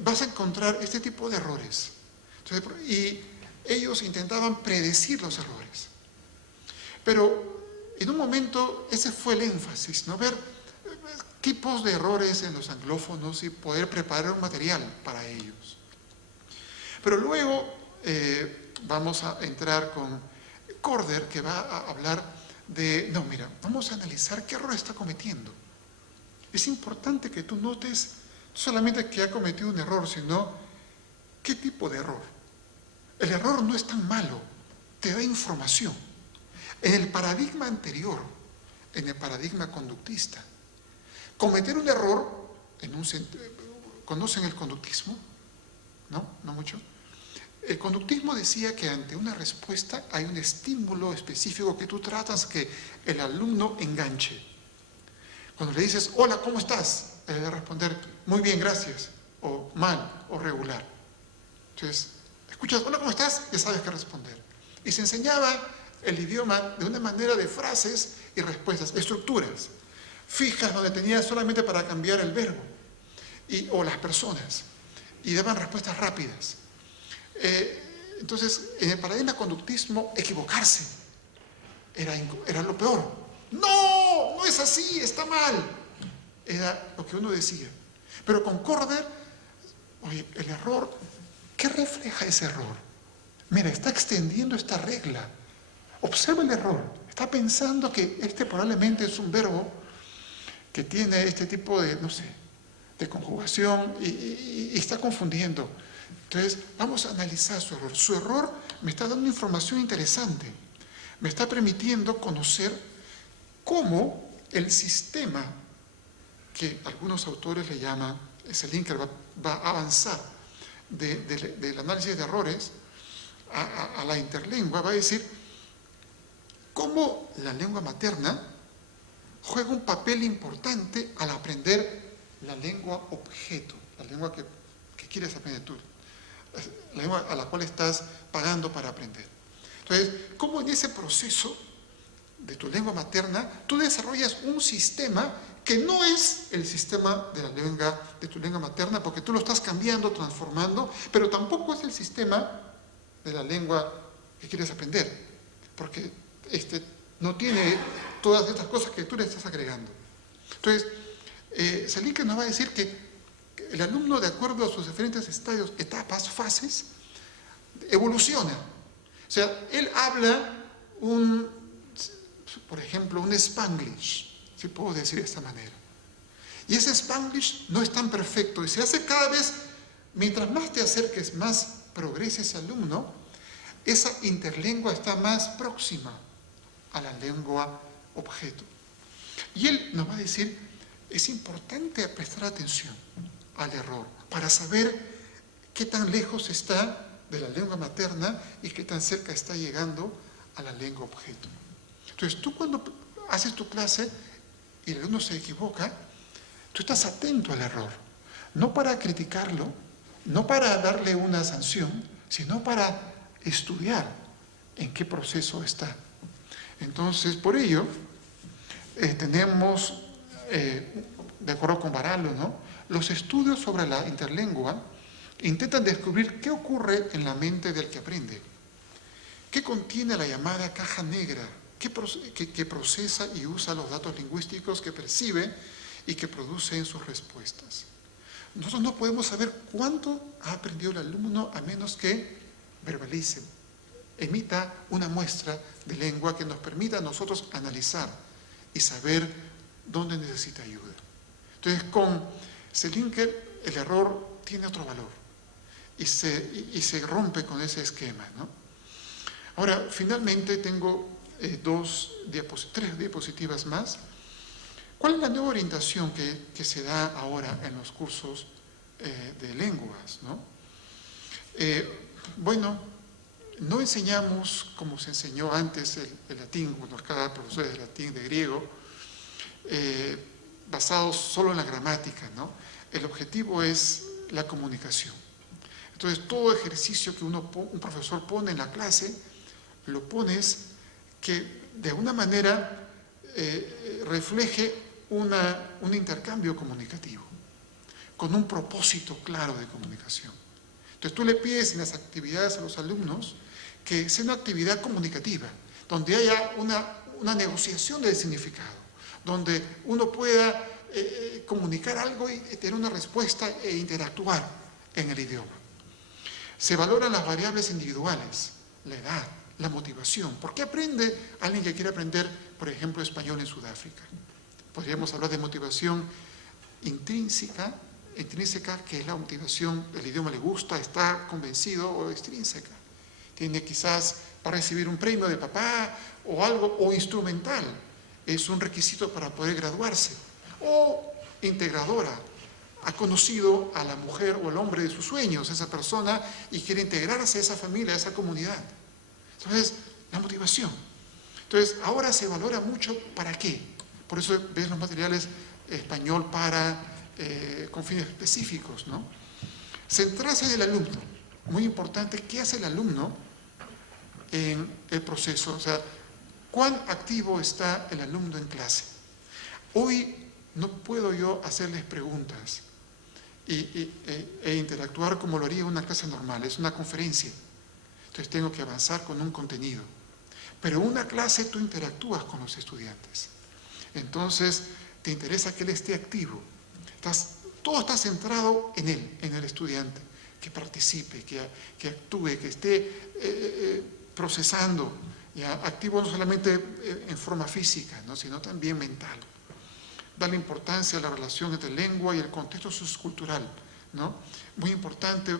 vas a encontrar este tipo de errores. Entonces, y ellos intentaban predecir los errores. Pero en un momento, ese fue el énfasis, ¿no? Ver tipos de errores en los anglófonos y poder preparar un material para ellos. Pero luego vamos a entrar con Corder, que va a hablar de, no, mira, vamos a analizar qué error está cometiendo. Es importante que tú notes no solamente que ha cometido un error, sino qué tipo de error. El error no es tan malo, te da información. En el paradigma anterior, en el paradigma conductista, cometer un error, ¿conocen el conductismo? ¿No? ¿No mucho? El conductismo decía que ante una respuesta hay un estímulo específico que tú tratas que el alumno enganche. Cuando le dices, hola, ¿cómo estás? Él debe responder, muy bien, gracias, o mal, o regular. Entonces, escuchas, hola, ¿cómo estás? Ya sabes qué responder. Y se enseñaba el idioma de una manera de frases y respuestas, estructuras fijas donde tenía solamente para cambiar el verbo o las personas, y daban respuestas rápidas. Entonces, en el paradigma conductismo, equivocarse era lo peor. No, no es así, está mal. Era lo que uno decía. Pero con Corder, oye, el error, ¿qué refleja ese error? Mira, está extendiendo esta regla. Observa el error. Está pensando que este probablemente es un verbo que tiene este tipo de, no sé, de conjugación y está confundiendo. Entonces, vamos a analizar su error. Su error me está dando información interesante. Me está permitiendo conocer cómo el sistema, que algunos autores le llaman, ese linker va a avanzar del análisis de errores a la interlengua, va a decir cómo la lengua materna juega un papel importante al aprender la lengua objeto, la lengua que quieres aprender tú, la lengua a la cual estás pagando para aprender. Entonces, cómo en ese proceso de tu lengua materna tú desarrollas un sistema que no es el sistema de tu lengua materna, porque tú lo estás cambiando, transformando, pero tampoco es el sistema de la lengua que quieres aprender, porque no tiene todas estas cosas que tú le estás agregando. Entonces, Selinker nos va a decir que el alumno, de acuerdo a sus diferentes estadios, etapas, fases, evoluciona. O sea, él habla por ejemplo, un Spanglish, si puedo decir de esta manera. Y ese Spanglish no es tan perfecto y se hace cada vez, mientras más te acerques, más progresa ese alumno, esa interlengua está más próxima a la lengua objeto. Y él nos va a decir, es importante prestar atención al error para saber qué tan lejos está de la lengua materna y qué tan cerca está llegando a la lengua objeto. Entonces, tú cuando haces tu clase y el alumno se equivoca, tú estás atento al error, no para criticarlo, no para darle una sanción, sino para estudiar en qué proceso está. Entonces, por ello, tenemos, de acuerdo con Varallo, ¿no?, los estudios sobre la interlengua intentan descubrir qué ocurre en la mente del que aprende, qué contiene la llamada caja negra, que procesa y usa los datos lingüísticos que percibe y que produce en sus respuestas. Nosotros no podemos saber cuánto ha aprendido el alumno a menos que verbalice, emita una muestra de lengua que nos permita a nosotros analizar y saber dónde necesita ayuda. Entonces, con Selinker el error tiene otro valor y se rompe con ese esquema, ¿no? Ahora, finalmente tengo tres diapositivas más. ¿Cuál es la nueva orientación que se da ahora en los cursos de lenguas, ¿no? Bueno, no enseñamos como se enseñó antes el latín, como cada profesor de latín, de griego, basados solo en la gramática, ¿no? El objetivo es la comunicación. Entonces, todo ejercicio que un profesor pone en la clase, lo pones que de alguna manera refleje un intercambio comunicativo, con un propósito claro de comunicación. Entonces, tú le pides en las actividades a los alumnos que sea una actividad comunicativa, donde haya una negociación del significado, donde uno pueda comunicar algo y tener una respuesta e interactuar en el idioma. Se valoran las variables individuales, la edad, la motivación. ¿Por qué aprende alguien que quiere aprender, por ejemplo, español en Sudáfrica? Podríamos hablar de motivación intrínseca, que es la motivación, el idioma le gusta, está convencido, o extrínseca. Tiene quizás para recibir un premio de papá o algo, o instrumental, es un requisito para poder graduarse. O integradora, ha conocido a la mujer o el hombre de sus sueños, esa persona, y quiere integrarse a esa familia, a esa comunidad. Entonces, la motivación. Entonces, ahora se valora mucho para qué. Por eso ves los materiales español con fines específicos, ¿no? Centrarse en el alumno. Muy importante, ¿qué hace el alumno en el proceso? O sea, ¿cuán activo está el alumno en clase? Hoy no puedo yo hacerles preguntas e interactuar como lo haría una clase normal, es una conferencia. Entonces tengo que avanzar con un contenido. Pero en una clase tú interactúas con los estudiantes. Entonces te interesa que él esté activo. Todo está centrado en él, en el estudiante, que participe, que actúe, que esté procesando, ¿ya? Activo no solamente en forma física, ¿no? Sino también mental. Darle importancia a la relación entre lengua y el contexto sociocultural, ¿no? Muy importante,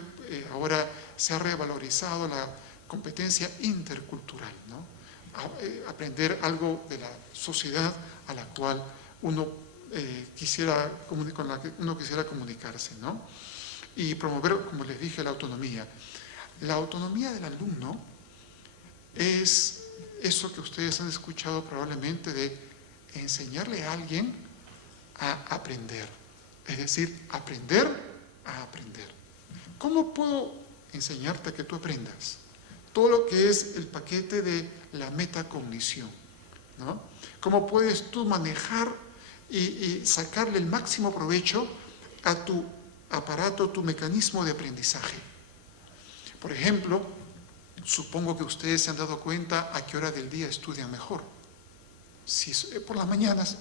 ahora se ha revalorizado la competencia intercultural, ¿no? Aprender algo de la sociedad a la cual con la que uno quisiera comunicarse, ¿no? Y promover, como les dije, la autonomía. La autonomía del alumno es eso que ustedes han escuchado probablemente de enseñarle a alguien a aprender. Es decir, aprender a aprender. ¿Cómo puedo enseñarte a que tú aprendas? Todo lo que es el paquete de la metacognición, ¿no? ¿Cómo puedes tú manejar y sacarle el máximo provecho a tu aparato, tu mecanismo de aprendizaje? Por ejemplo, supongo que ustedes se han dado cuenta a qué hora del día estudian mejor. Si es por las mañanas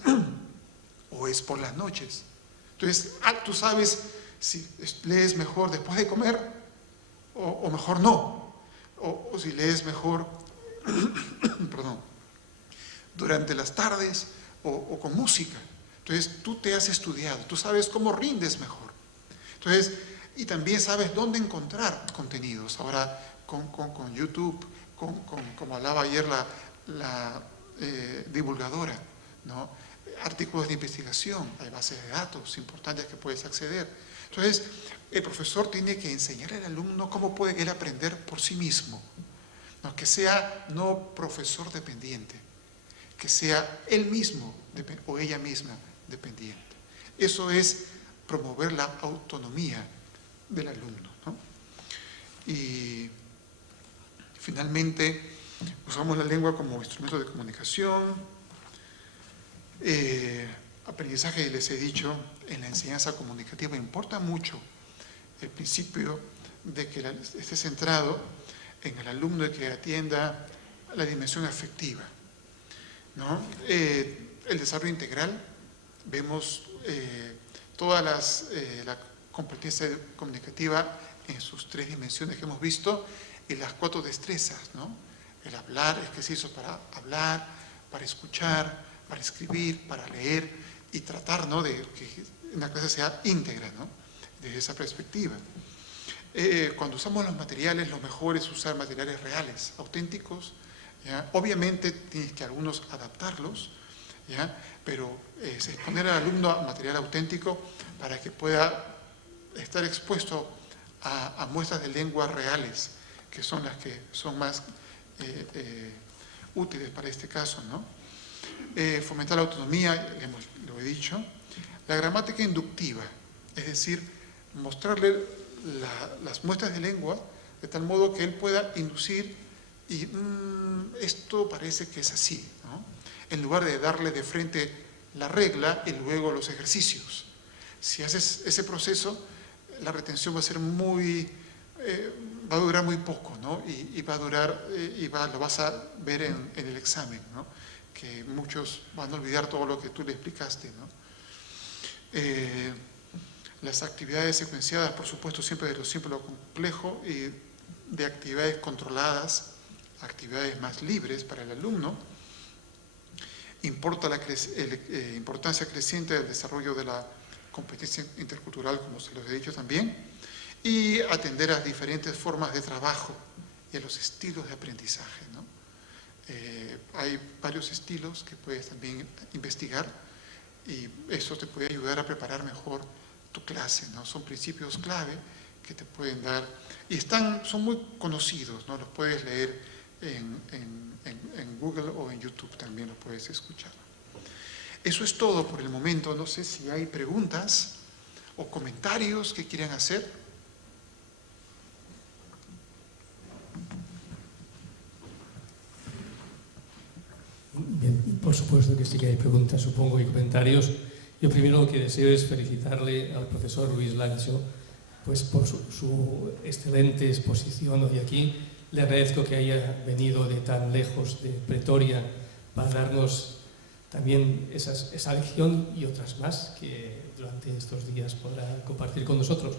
o es por las noches. Entonces, tú sabes si lees mejor después de comer o mejor no. O si lees mejor perdón, durante las tardes o con música. Entonces, tú te has estudiado, tú sabes cómo rindes mejor. Entonces, y también sabes dónde encontrar contenidos. Ahora, con YouTube, como hablaba ayer la divulgadora, ¿no? Artículos de investigación, hay bases de datos importantes que puedes acceder. Entonces, el profesor tiene que enseñar al alumno cómo puede él aprender por sí mismo, ¿no? Que sea no profesor dependiente, que sea él mismo o ella misma dependiente. Eso es promover la autonomía del alumno, ¿no? Y finalmente, usamos la lengua como instrumento de comunicación. Aprendizaje, les he dicho, en la enseñanza comunicativa importa mucho el principio de que esté centrado en el alumno y que atienda la dimensión afectiva, ¿no? El desarrollo integral, vemos toda la competencia comunicativa en sus 3 dimensiones que hemos visto y las 4 destrezas, ¿no? El hablar, es que se hizo para hablar, para escuchar, para escribir, para leer y tratar, ¿no?, de que una clase sea íntegra, ¿no?, desde esa perspectiva. Cuando usamos los materiales, lo mejor es usar materiales reales, auténticos, ¿ya? Obviamente tienes que algunos adaptarlos, ¿ya? Pero es exponer al alumno a material auténtico para que pueda estar expuesto a muestras de lenguas reales, que son las que son más útiles para este caso, ¿no? Fomentar la autonomía, lo he dicho. La gramática inductiva, es decir, mostrarle las muestras de lengua de tal modo que él pueda inducir y esto parece que es así, ¿no? En lugar de darle de frente la regla y luego los ejercicios. Si haces ese proceso, la retención va a ser va a durar muy poco, ¿no? Y va a durar, lo vas a ver en el examen, ¿no? Que muchos van a olvidar todo lo que tú le explicaste, ¿no? Las actividades secuenciadas, por supuesto, siempre de lo simple a lo complejo, y de actividades controladas actividades más libres para el alumno. Importa la importancia creciente del desarrollo de la competencia intercultural, como se los he dicho también, y atender a diferentes formas de trabajo y a los estilos de aprendizaje, ¿no? Hay varios estilos que puedes también investigar y eso te puede ayudar a preparar mejor tu clase, ¿no? Son principios clave que te pueden dar y son muy conocidos, ¿no? Los puedes leer en Google o en YouTube, también los puedes escuchar. Eso es todo por el momento. No sé si hay preguntas o comentarios que quieran hacer. Bien, por supuesto que sí que hay preguntas, supongo, y comentarios. Yo primero lo que deseo es felicitarle al profesor Luis Lancho pues, por su excelente exposición hoy aquí. Le agradezco que haya venido de tan lejos, de Pretoria, para darnos también esa lección y otras más que durante estos días podrá compartir con nosotros.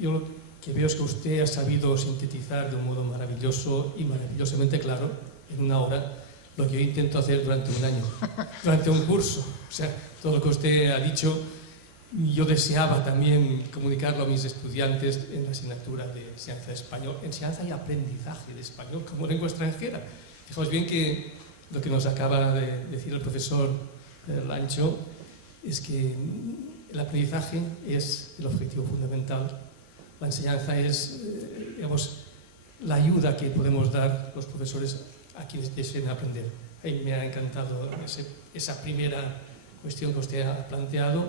Yo lo que veo es que usted ha sabido sintetizar de un modo maravilloso y maravillosamente claro en una hora lo que yo intento hacer durante un año, durante un curso. O sea, todo lo que usted ha dicho, yo deseaba también comunicarlo a mis estudiantes en la asignatura de enseñanza y aprendizaje de español como lengua extranjera. Fijaos bien que lo que nos acaba de decir el profesor Lancho es que el aprendizaje es el objetivo fundamental. La enseñanza es, digamos, la ayuda que podemos dar los profesores a quienes deseen aprender. Ahí me ha encantado esa primera cuestión que usted ha planteado.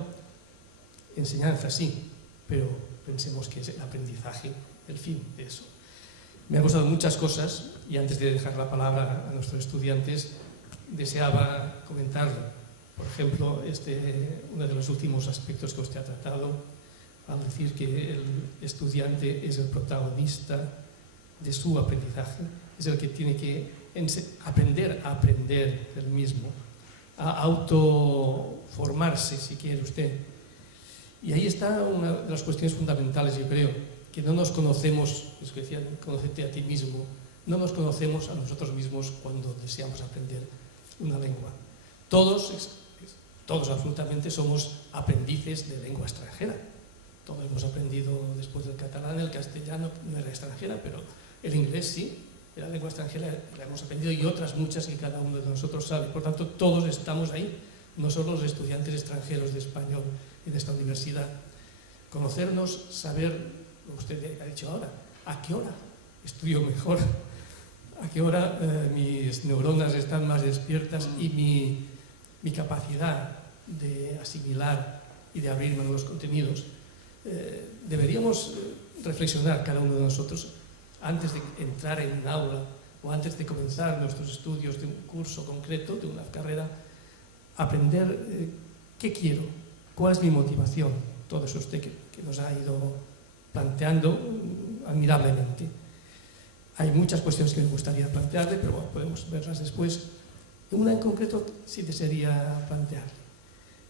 Enseñanza sí, pero pensemos que es el aprendizaje el fin de eso. Me han gustado muchas cosas y antes de dejar la palabra a nuestros estudiantes deseaba comentarlo. Por ejemplo, uno de los últimos aspectos que usted ha tratado al decir que el estudiante es el protagonista de su aprendizaje, es el que tiene que aprender a aprender él mismo, a autoformarse, si quiere usted. Y ahí está una de las cuestiones fundamentales, yo creo, que no nos conocemos, es que decían, conócete a ti mismo, no nos conocemos a nosotros mismos cuando deseamos aprender una lengua. Todos absolutamente somos aprendices de lengua extranjera. Todos hemos aprendido después del catalán, el castellano no era extranjera, pero el inglés sí, la lengua extranjera la hemos aprendido y otras muchas que cada uno de nosotros sabe. Por tanto, todos estamos ahí, no solo los estudiantes extranjeros de español y de esta universidad. Conocernos, saber, lo que usted ha dicho ahora, a qué hora estudio mejor, a qué hora mis neuronas están más despiertas y mi capacidad de asimilar y de abrirme a nuevos contenidos. Deberíamos reflexionar cada uno de nosotros antes de entrar en un aula o antes de comenzar nuestros estudios de un curso concreto, de una carrera, aprender qué quiero, cuál es mi motivación. Todo eso usted que nos ha ido planteando admirablemente. Hay muchas cuestiones que me gustaría plantearle, pero bueno, podemos verlas después. Una en concreto sí desearía plantearle.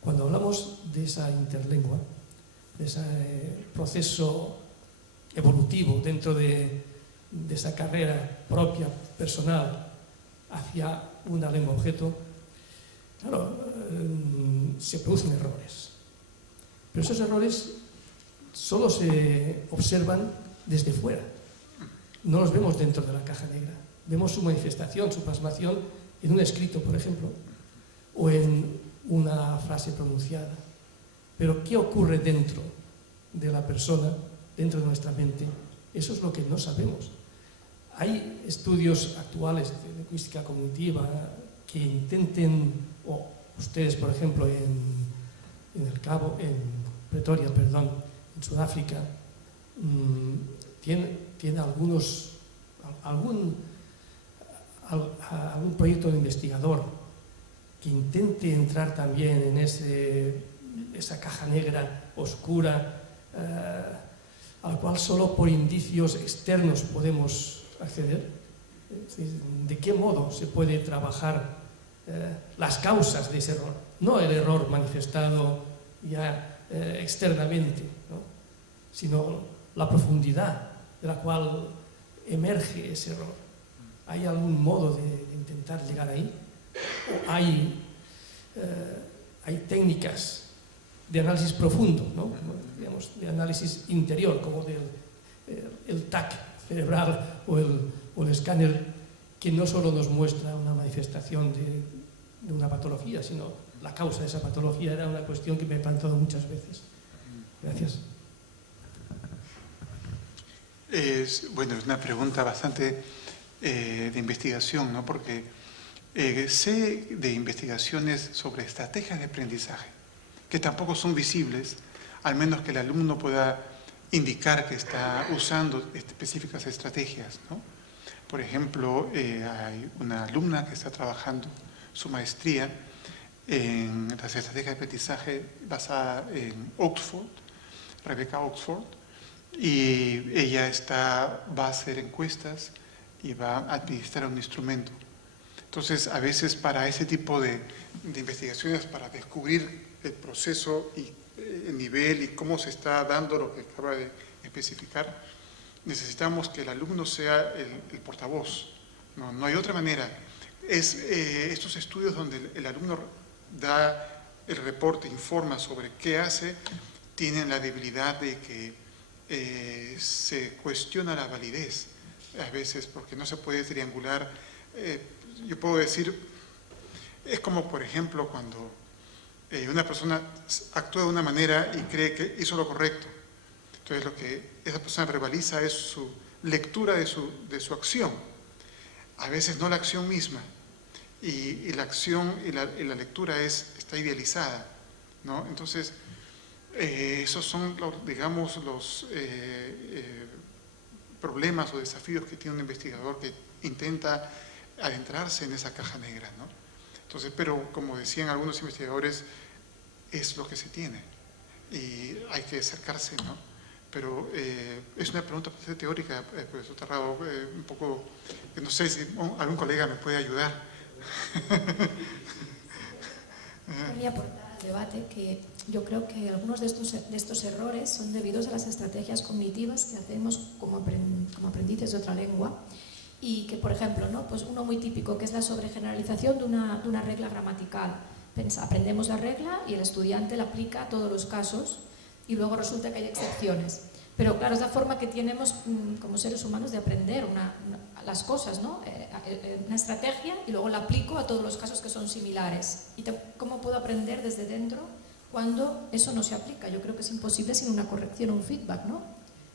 Cuando hablamos de esa interlengua, de ese proceso evolutivo dentro de esa carrera propia, personal, hacia una lengua objeto, claro, se producen errores. Pero esos errores solo se observan desde fuera. No los vemos dentro de la caja negra. Vemos su manifestación, su plasmación en un escrito, por ejemplo, o en una frase pronunciada. Pero ¿qué ocurre dentro de la persona, dentro de nuestra mente? Eso es lo que no sabemos. Hay estudios actuales de lingüística cognitiva que intenten, o ustedes, por ejemplo, en Pretoria, en Sudáfrica, tiene algún proyecto de investigador que intente entrar también en esa caja negra oscura al cual solo por indicios externos podemos acceder. Es decir, ¿de qué modo se puede trabajar las causas de ese error? No el error manifestado ya externamente, ¿no? Sino la profundidad de la cual emerge ese error? ¿Hay algún modo de intentar llegar ahí? ¿O hay técnicas de análisis profundo, ¿no? Digamos, de análisis interior, como el TAC cerebral o el escáner, que no solo nos muestra una manifestación de una patología, sino la causa de esa patología? Era una cuestión que me he planteado muchas veces. Gracias. Es una pregunta bastante de investigación, ¿no? Porque sé de investigaciones sobre estrategias de aprendizaje que tampoco son visibles, al menos que el alumno pueda indicar que está usando específicas estrategias, ¿no? Por ejemplo, hay una alumna que está trabajando su maestría en las estrategias de aprendizaje basada en Oxford, Rebecca Oxford, y ella va a hacer encuestas y va a administrar un instrumento. Entonces, a veces para ese tipo de investigaciones, para descubrir el proceso y el nivel y cómo se está dando lo que acaba de especificar, necesitamos que el alumno sea el portavoz. No hay otra manera. Estos estudios donde el alumno da el reporte, informa sobre qué hace, tienen la debilidad de que se cuestiona la validez a veces, porque no se puede triangular. Yo puedo decir, es como por ejemplo cuando una persona actúa de una manera y cree que hizo lo correcto. Entonces lo que esa persona verbaliza es su lectura de su acción, a veces no la acción misma, y la acción y la lectura está idealizada, ¿no? Entonces esos son, digamos, los problemas o desafíos que tiene un investigador que intenta adentrarse en esa caja negra, ¿no? Entonces, pero como decían algunos investigadores, es lo que se tiene y hay que acercarse, ¿no? Pero es una pregunta bastante teórica, profesor Terrado, un poco, no sé si algún colega me puede ayudar. Quería aportar al debate que yo creo que algunos de estos errores son debidos a las estrategias cognitivas que hacemos como aprendices de otra lengua, y que, por ejemplo, ¿no? Pues uno muy típico, que es la sobregeneralización de una regla gramatical. Aprendemos la regla y el estudiante la aplica a todos los casos y luego resulta que hay excepciones. Pero claro, es la forma que tenemos como seres humanos de aprender las cosas, ¿no? Una estrategia y luego la aplico a todos los casos que son similares. ¿Y cómo puedo aprender desde dentro cuando eso no se aplica? Yo creo que es imposible sin una corrección o un feedback, ¿no?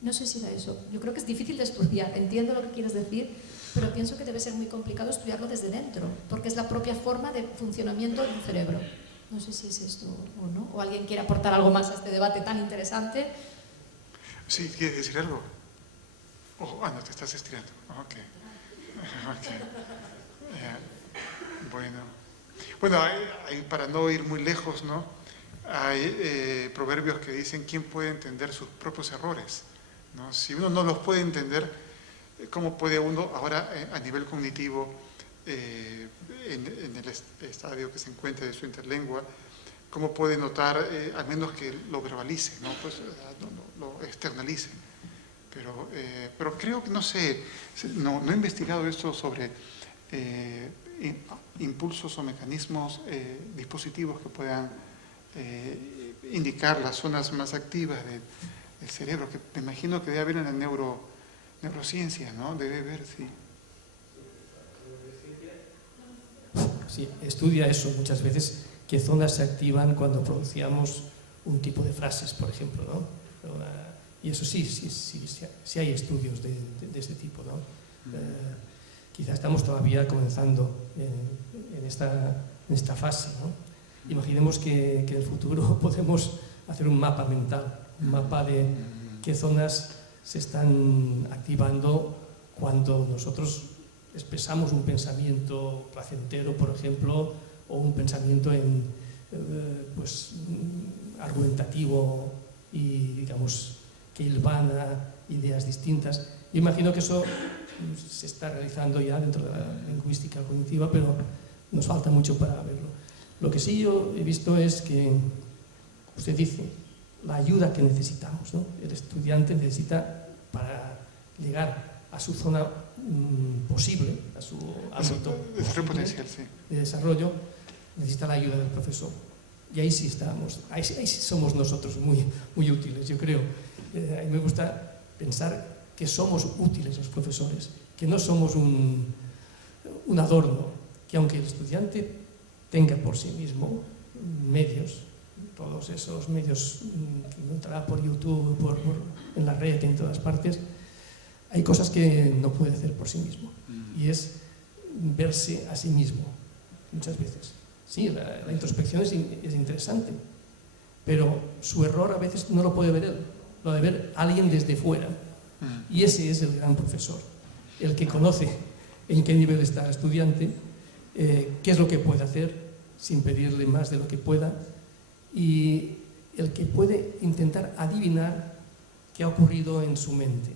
No sé si era eso. Yo creo que es difícil de estudiar. Entiendo lo que quieres decir, pero pienso que debe ser muy complicado estudiarlo desde dentro, porque es la propia forma de funcionamiento del cerebro. No sé si es esto o no. ¿O alguien quiere aportar algo más a este debate tan interesante? Sí, ¿quieres decir algo? No, te estás estirando. Ok. Bueno, para no ir muy lejos, ¿no? Hay proverbios que dicen: ¿quién puede entender sus propios errores? ¿No? Si uno no los puede entender, ¿cómo puede uno ahora a nivel cognitivo, en el estadio que se encuentra de su interlengua, cómo puede notar, al menos que lo verbalice, ¿no? Pues, lo externalice? Pero creo que, no sé, no he investigado esto sobre impulsos o mecanismos, dispositivos que puedan indicar las zonas más activas del cerebro, que me imagino que debe haber en la neurociencia, ¿no? Debe haber, sí. Sí, estudia eso muchas veces, qué zonas se activan cuando pronunciamos un tipo de frases, por ejemplo, ¿no? Y eso sí hay estudios de este tipo, ¿no? Quizás estamos todavía comenzando en esta fase, ¿no? Imaginemos que en el futuro podemos hacer un mapa mental, un mapa de qué zonas se están activando cuando nosotros expresamos un pensamiento placentero, por ejemplo, o un pensamiento argumentativo y, digamos, que hilvana ideas distintas. Yo imagino que eso se está realizando ya dentro de la lingüística cognitiva, pero nos falta mucho para verlo. Lo que sí yo he visto es que, usted dice, la ayuda que necesitamos, ¿no? El estudiante necesita, para llegar a su zona posible, a su ámbito potencial, sí, de desarrollo, necesita la ayuda del profesor. Y ahí sí estamos, ahí sí somos nosotros muy útiles, yo creo. A mí me gusta pensar que somos útiles los profesores, que no somos un adorno, que aunque el estudiante tenga por sí mismo medios, todos esos medios que encontrará por YouTube, en la red, en todas partes, hay cosas que no puede hacer por sí mismo, y es verse a sí mismo, muchas veces. Sí, la introspección es interesante, pero su error a veces no lo puede ver él, lo debe ver alguien desde fuera. Y ese es el gran profesor, el que conoce en qué nivel está el estudiante, qué es lo que puede hacer sin pedirle más de lo que pueda, y el que puede intentar adivinar qué ha ocurrido en su mente.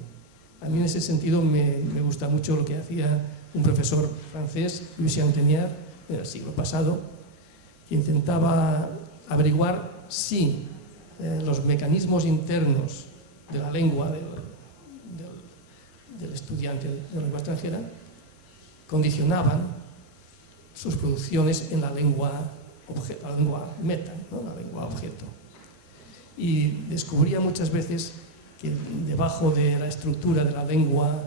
A mí en ese sentido me gusta mucho lo que hacía un profesor francés, Lucien Teniard, en el siglo pasado, que intentaba averiguar si los mecanismos internos de la lengua del estudiante de la lengua extranjera condicionaban sus producciones en la lengua objeto, la lengua meta, ¿no? La lengua objeto. Y descubría muchas veces que debajo de la estructura de la lengua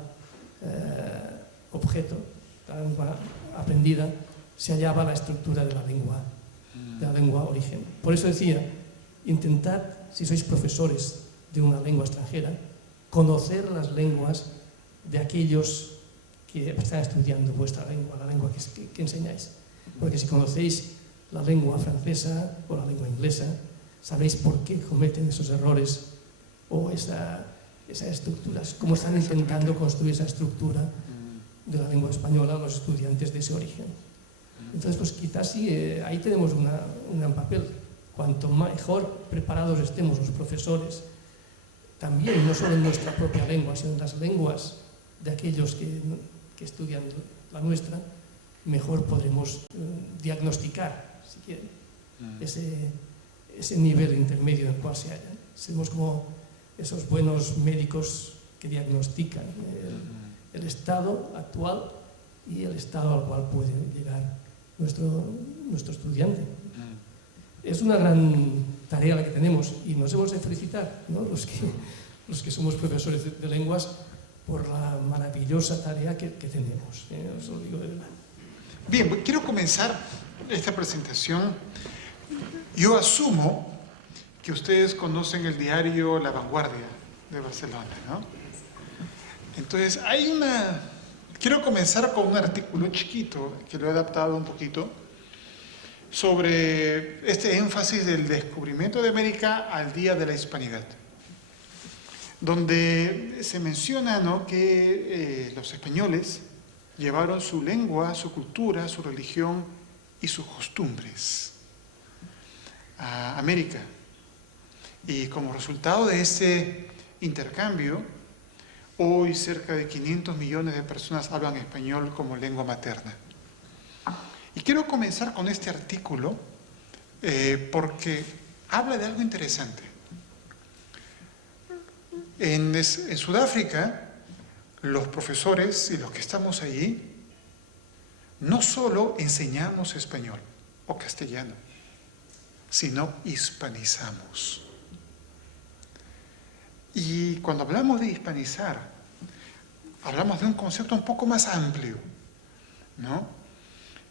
objeto, la lengua aprendida, se hallaba la estructura de la lengua origen. Por eso decía, intentad, si sois profesores de una lengua extranjera, conocer las lenguas de aquellos que están estudiando vuestra lengua, la lengua que enseñáis. Porque si conocéis la lengua francesa o la lengua inglesa, sabréis por qué cometen esos errores o esas estructuras, cómo están intentando construir esa estructura de la lengua española los estudiantes de ese origen. Entonces, pues quizás sí, ahí tenemos un gran papel. Cuanto mejor preparados estemos los profesores, también, no solo en nuestra propia lengua, sino en las lenguas de aquellos que estudian la nuestra, mejor podremos diagnosticar, si quieren, ese nivel intermedio en el cual se hallan. Seremos como esos buenos médicos que diagnostican el estado actual y el estado al cual puede llegar nuestro estudiante. Es una gran tarea la que tenemos y nos hemos de felicitar, ¿no? los que somos profesores de lenguas por la maravillosa tarea que tenemos. Os lo digo de verdad. Bien, quiero comenzar esta presentación. Yo asumo que ustedes conocen el diario La Vanguardia de Barcelona, ¿no? Entonces, quiero comenzar con un artículo chiquito, que lo he adaptado un poquito, sobre este énfasis del descubrimiento de América al Día de la Hispanidad, donde se menciona, ¿no?, que los españoles llevaron su lengua, su cultura, su religión y sus costumbres a América. Y como resultado de ese intercambio, hoy cerca de 500 millones de personas hablan español como lengua materna. Y quiero comenzar con este artículo porque habla de algo interesante. En Sudáfrica, los profesores y los que estamos allí, no solo enseñamos español o castellano, sino hispanizamos. Y cuando hablamos de hispanizar, hablamos de un concepto un poco más amplio, ¿no?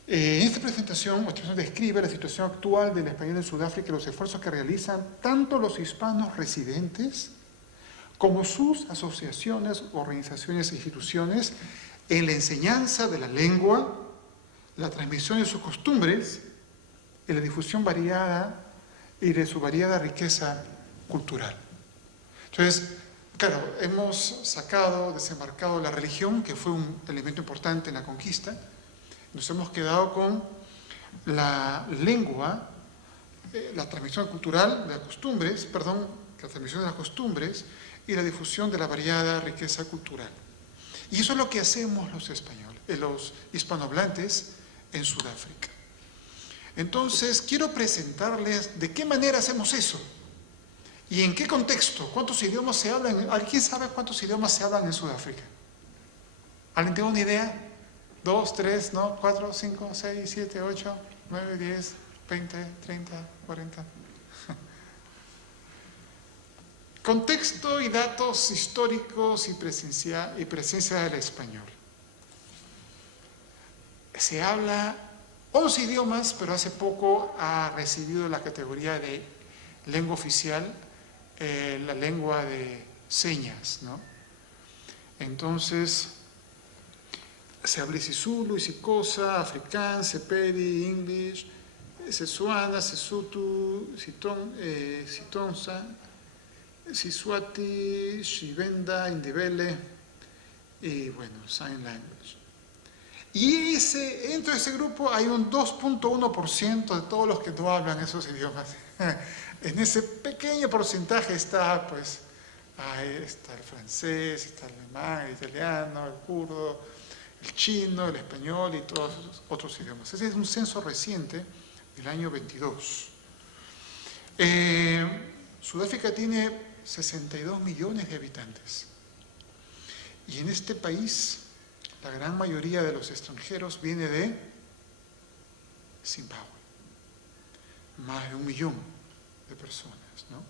En esta presentación describe la situación actual del español en Sudáfrica y los esfuerzos que realizan tanto los hispanos residentes como sus asociaciones, organizaciones e instituciones en la enseñanza de la lengua, la transmisión de sus costumbres y la difusión variada y de su variada riqueza cultural. Entonces, claro, hemos desembarcado la religión, que fue un elemento importante en la conquista. Nos hemos quedado con la lengua, la transmisión cultural de las costumbres, la transmisión de las costumbres y la difusión de la variada riqueza cultural. Y eso es lo que hacemos los españoles, los hispanohablantes en Sudáfrica. Entonces, quiero presentarles de qué manera hacemos eso y en qué contexto, cuántos idiomas se hablan. ¿Alguien sabe cuántos idiomas se hablan en Sudáfrica? ¿Alguien tiene una idea? 2, 3, ¿no? 4, 5, 6, 7, 8, 9, 10, 20, 30, 40. Contexto y datos históricos y presencia del español. Se habla 11 idiomas, pero hace poco ha recibido la categoría de lengua oficial, la lengua de señas, ¿no? Entonces, se habla Isizulu, Isikosa, Afrikaans, Sepedi, English, Setswana, Sesotho, Sitonsa, Siswati, Shivenda, Indibele y bueno, Sign Language. Y dentro de ese grupo hay un 2.1% de todos los que no hablan esos idiomas. En ese pequeño porcentaje está, pues, está el francés, está el alemán, el italiano, el kurdo, el chino, el español y todos esos otros idiomas. Ese es un censo reciente del año 22. Sudáfrica tiene 62 millones de habitantes. Y en este país, la gran mayoría de los extranjeros viene de Zimbabue. Más de 1 millón de personas, ¿no?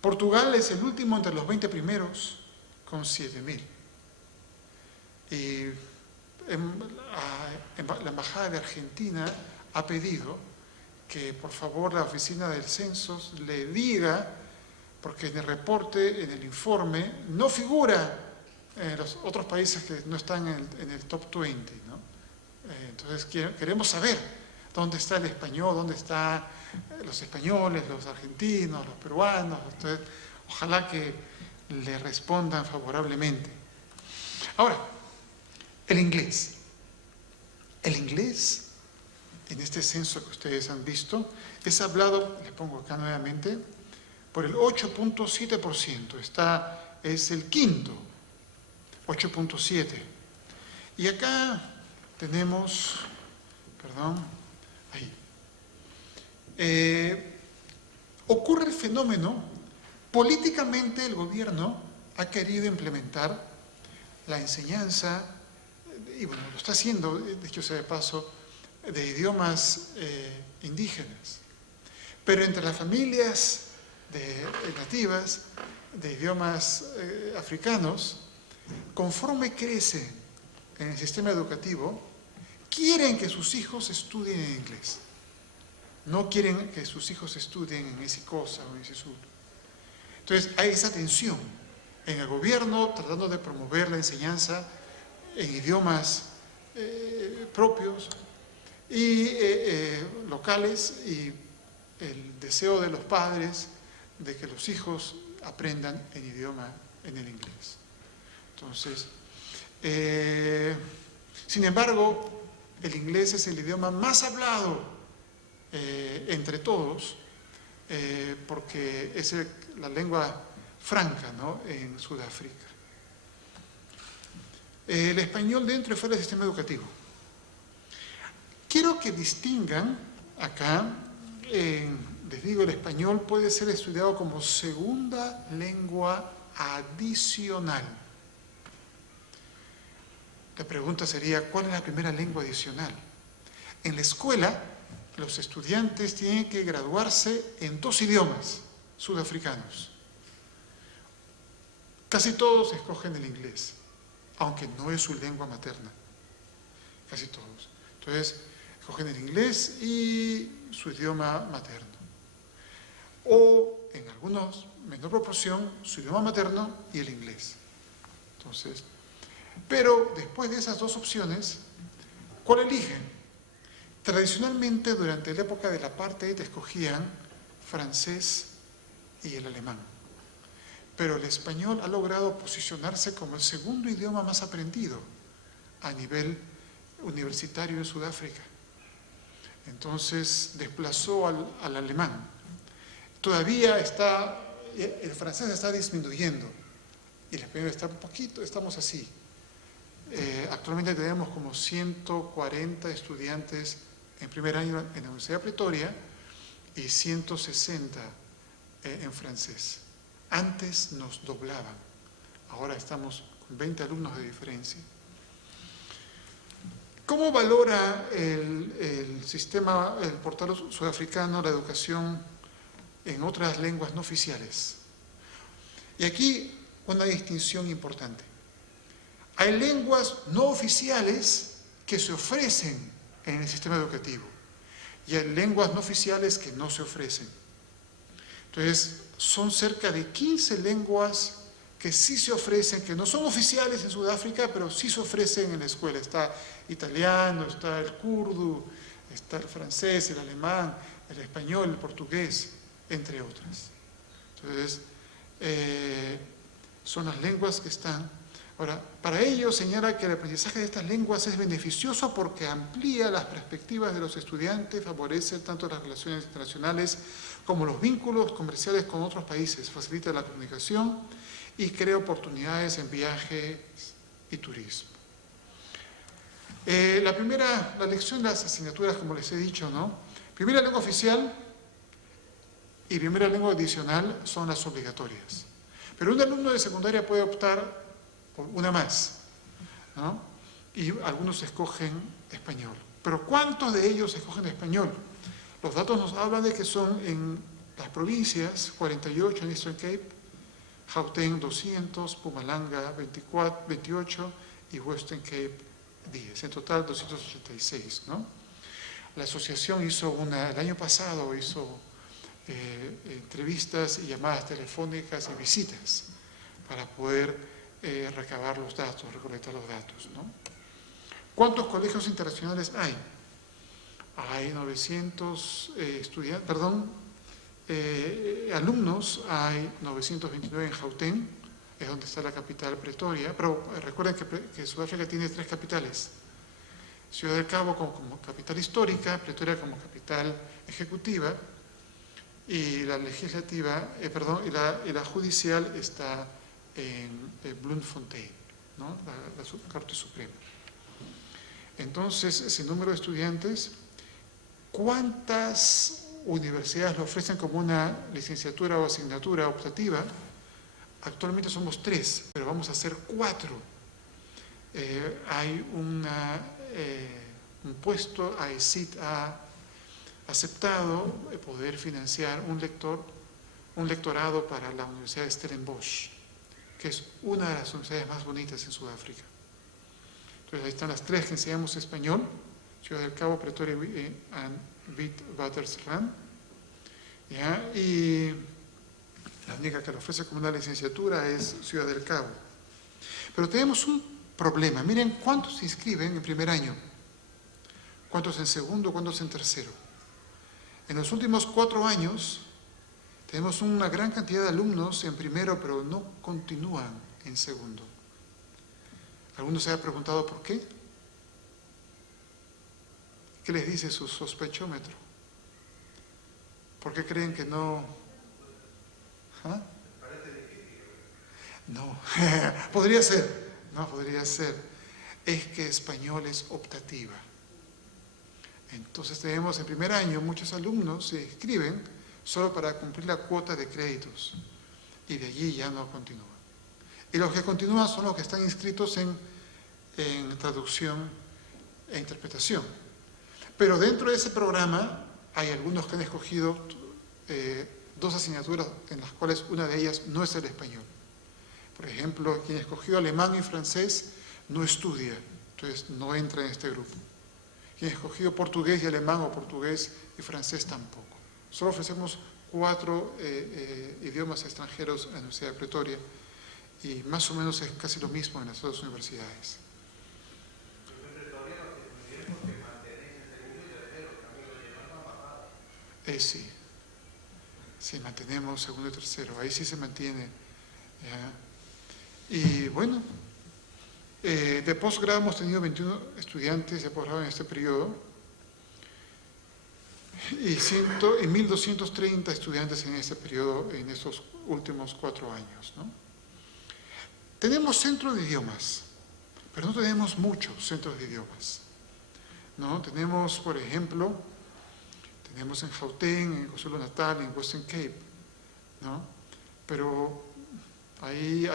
Portugal es el último entre los 20 primeros, con 7.000. Y la Embajada de Argentina ha pedido que por favor la oficina del censo le diga, porque en el reporte, en el informe, no figura los otros países que no están en el top 20, ¿no? Entonces queremos saber dónde está el español, dónde están los españoles, los argentinos, los peruanos. Entonces, ojalá que le respondan favorablemente. Ahora, el inglés. El inglés, en este censo que ustedes han visto, es hablado, les pongo acá nuevamente, por el 8.7%. Es el quinto, 8.7%. Y acá tenemos, perdón, ahí. Ocurre el fenómeno, políticamente el gobierno ha querido implementar la enseñanza, y bueno, lo está haciendo, dicho sea de paso, de idiomas indígenas. Pero entre las familias nativas de idiomas africanos, conforme crecen en el sistema educativo, quieren que sus hijos estudien en inglés. No quieren que sus hijos estudien en Isikosa o en Isizulu. Entonces hay esa tensión en el gobierno tratando de promover la enseñanza en idiomas propios y locales, y el deseo de los padres de que los hijos aprendan en el inglés. Entonces, sin embargo, el inglés es el idioma más hablado entre todos, porque es la lengua franca, ¿no?, en Sudáfrica. El español dentro y fuera del sistema educativo. Quiero que distingan acá, les digo, el español puede ser estudiado como segunda lengua adicional. La pregunta sería, ¿cuál es la primera lengua adicional? En la escuela, los estudiantes tienen que graduarse en 2 idiomas sudafricanos. Casi todos escogen el inglés, aunque no es su lengua materna. Casi todos. Entonces, escogen el inglés y su idioma materno. O, en algunos, menor proporción, su idioma materno y el inglés. Entonces, pero después de esas 2 opciones, ¿cuál eligen? Tradicionalmente, durante la época del apartheid, escogían francés y el alemán. Pero el español ha logrado posicionarse como el segundo idioma más aprendido a nivel universitario en Sudáfrica. Entonces desplazó al alemán. Todavía el francés está disminuyendo y el español está un poquito, estamos así. Actualmente tenemos como 140 estudiantes en primer año en la Universidad de Pretoria y 160 en francés. Antes nos doblaban, ahora estamos con 20 alumnos de diferencia. ¿Cómo valora el sistema, el portal sudafricano, la educación en otras lenguas no oficiales? Y aquí una distinción importante. Hay lenguas no oficiales que se ofrecen en el sistema educativo y hay lenguas no oficiales que no se ofrecen. Entonces, son cerca de 15 lenguas que sí se ofrecen, que no son oficiales en Sudáfrica, pero sí se ofrecen en la escuela. Está italiano, está el kurdo, está el francés, el alemán, el español, el portugués, entre otras. Entonces, son las lenguas que están. Ahora, para ello señala que el aprendizaje de estas lenguas es beneficioso porque amplía las perspectivas de los estudiantes, favorece tanto las relaciones internacionales como los vínculos comerciales con otros países, facilita la comunicación y crea oportunidades en viajes y turismo. La lección de las asignaturas, como les he dicho, ¿no? Primera lengua oficial y primera lengua adicional son las obligatorias. Pero un alumno de secundaria puede optar por una más, ¿no? Y algunos escogen español. Pero ¿cuántos de ellos escogen español? Los datos nos hablan de que son en las provincias 48 en Eastern Cape, Gauteng 200, Mpumalanga 28 y Western Cape 10. En total 286, ¿no? La asociación el año pasado hizo entrevistas y llamadas telefónicas y visitas para poder recabar los datos, recolectar los datos, ¿no? ¿Cuántos colegios internacionales hay? Hay 900 alumnos, hay 929 en Gauteng, es donde está la capital Pretoria, pero recuerden que Sudáfrica tiene 3 capitales. Ciudad del Cabo como capital histórica, Pretoria como capital ejecutiva, y la legislativa, y la judicial está en Bloemfontein, ¿no? La Corte Suprema. Entonces, ese número de estudiantes, ¿cuántas universidades lo ofrecen como una licenciatura o asignatura optativa? Actualmente somos 3, pero vamos a hacer 4. Hay un puesto, AECIT ha aceptado poder financiar un lectorado para la Universidad de Stellenbosch, que es una de las universidades más bonitas en Sudáfrica. Entonces ahí están las 3 que enseñamos español: Ciudad del Cabo, Pretoria y Witwatersrand. Y la única que lo ofrece como una licenciatura es Ciudad del Cabo. Pero tenemos un problema. Miren cuántos se inscriben en primer año, cuántos en segundo, cuántos en tercero. En los últimos 4 años tenemos una gran cantidad de alumnos en primero, pero no continúan en segundo. ¿Alguno se ha preguntado por qué? ¿Qué les dice su sospechómetro? ¿Por qué creen que no? ¿Ah? No, podría ser. No, podría ser. Es que español es optativa. Entonces tenemos en primer año muchos alumnos se inscriben solo para cumplir la cuota de créditos y de allí ya no continúan. Y los que continúan son los que están inscritos en traducción e interpretación. Pero dentro de ese programa hay algunos que han escogido 2 asignaturas en las cuales una de ellas no es el español. Por ejemplo, quien escogió alemán y francés no estudia, entonces no entra en este grupo. Quien escogió portugués y alemán o portugués y francés tampoco. Solo ofrecemos 4 idiomas extranjeros en la Universidad de Pretoria y más o menos es casi lo mismo en las otras universidades. Sí, mantenemos segundo y tercero, ahí sí se mantiene. Y bueno, de posgrado hemos tenido 21 estudiantes de posgrado en este periodo y 1.230 estudiantes en este periodo, en estos últimos 4 años, ¿no? Tenemos centros de idiomas, pero no tenemos muchos centros de idiomas, ¿no? Tenemos, por ejemplo, tenemos en Gauteng, en KwaZulu-Natal, en Western Cape, ¿no? Pero ahí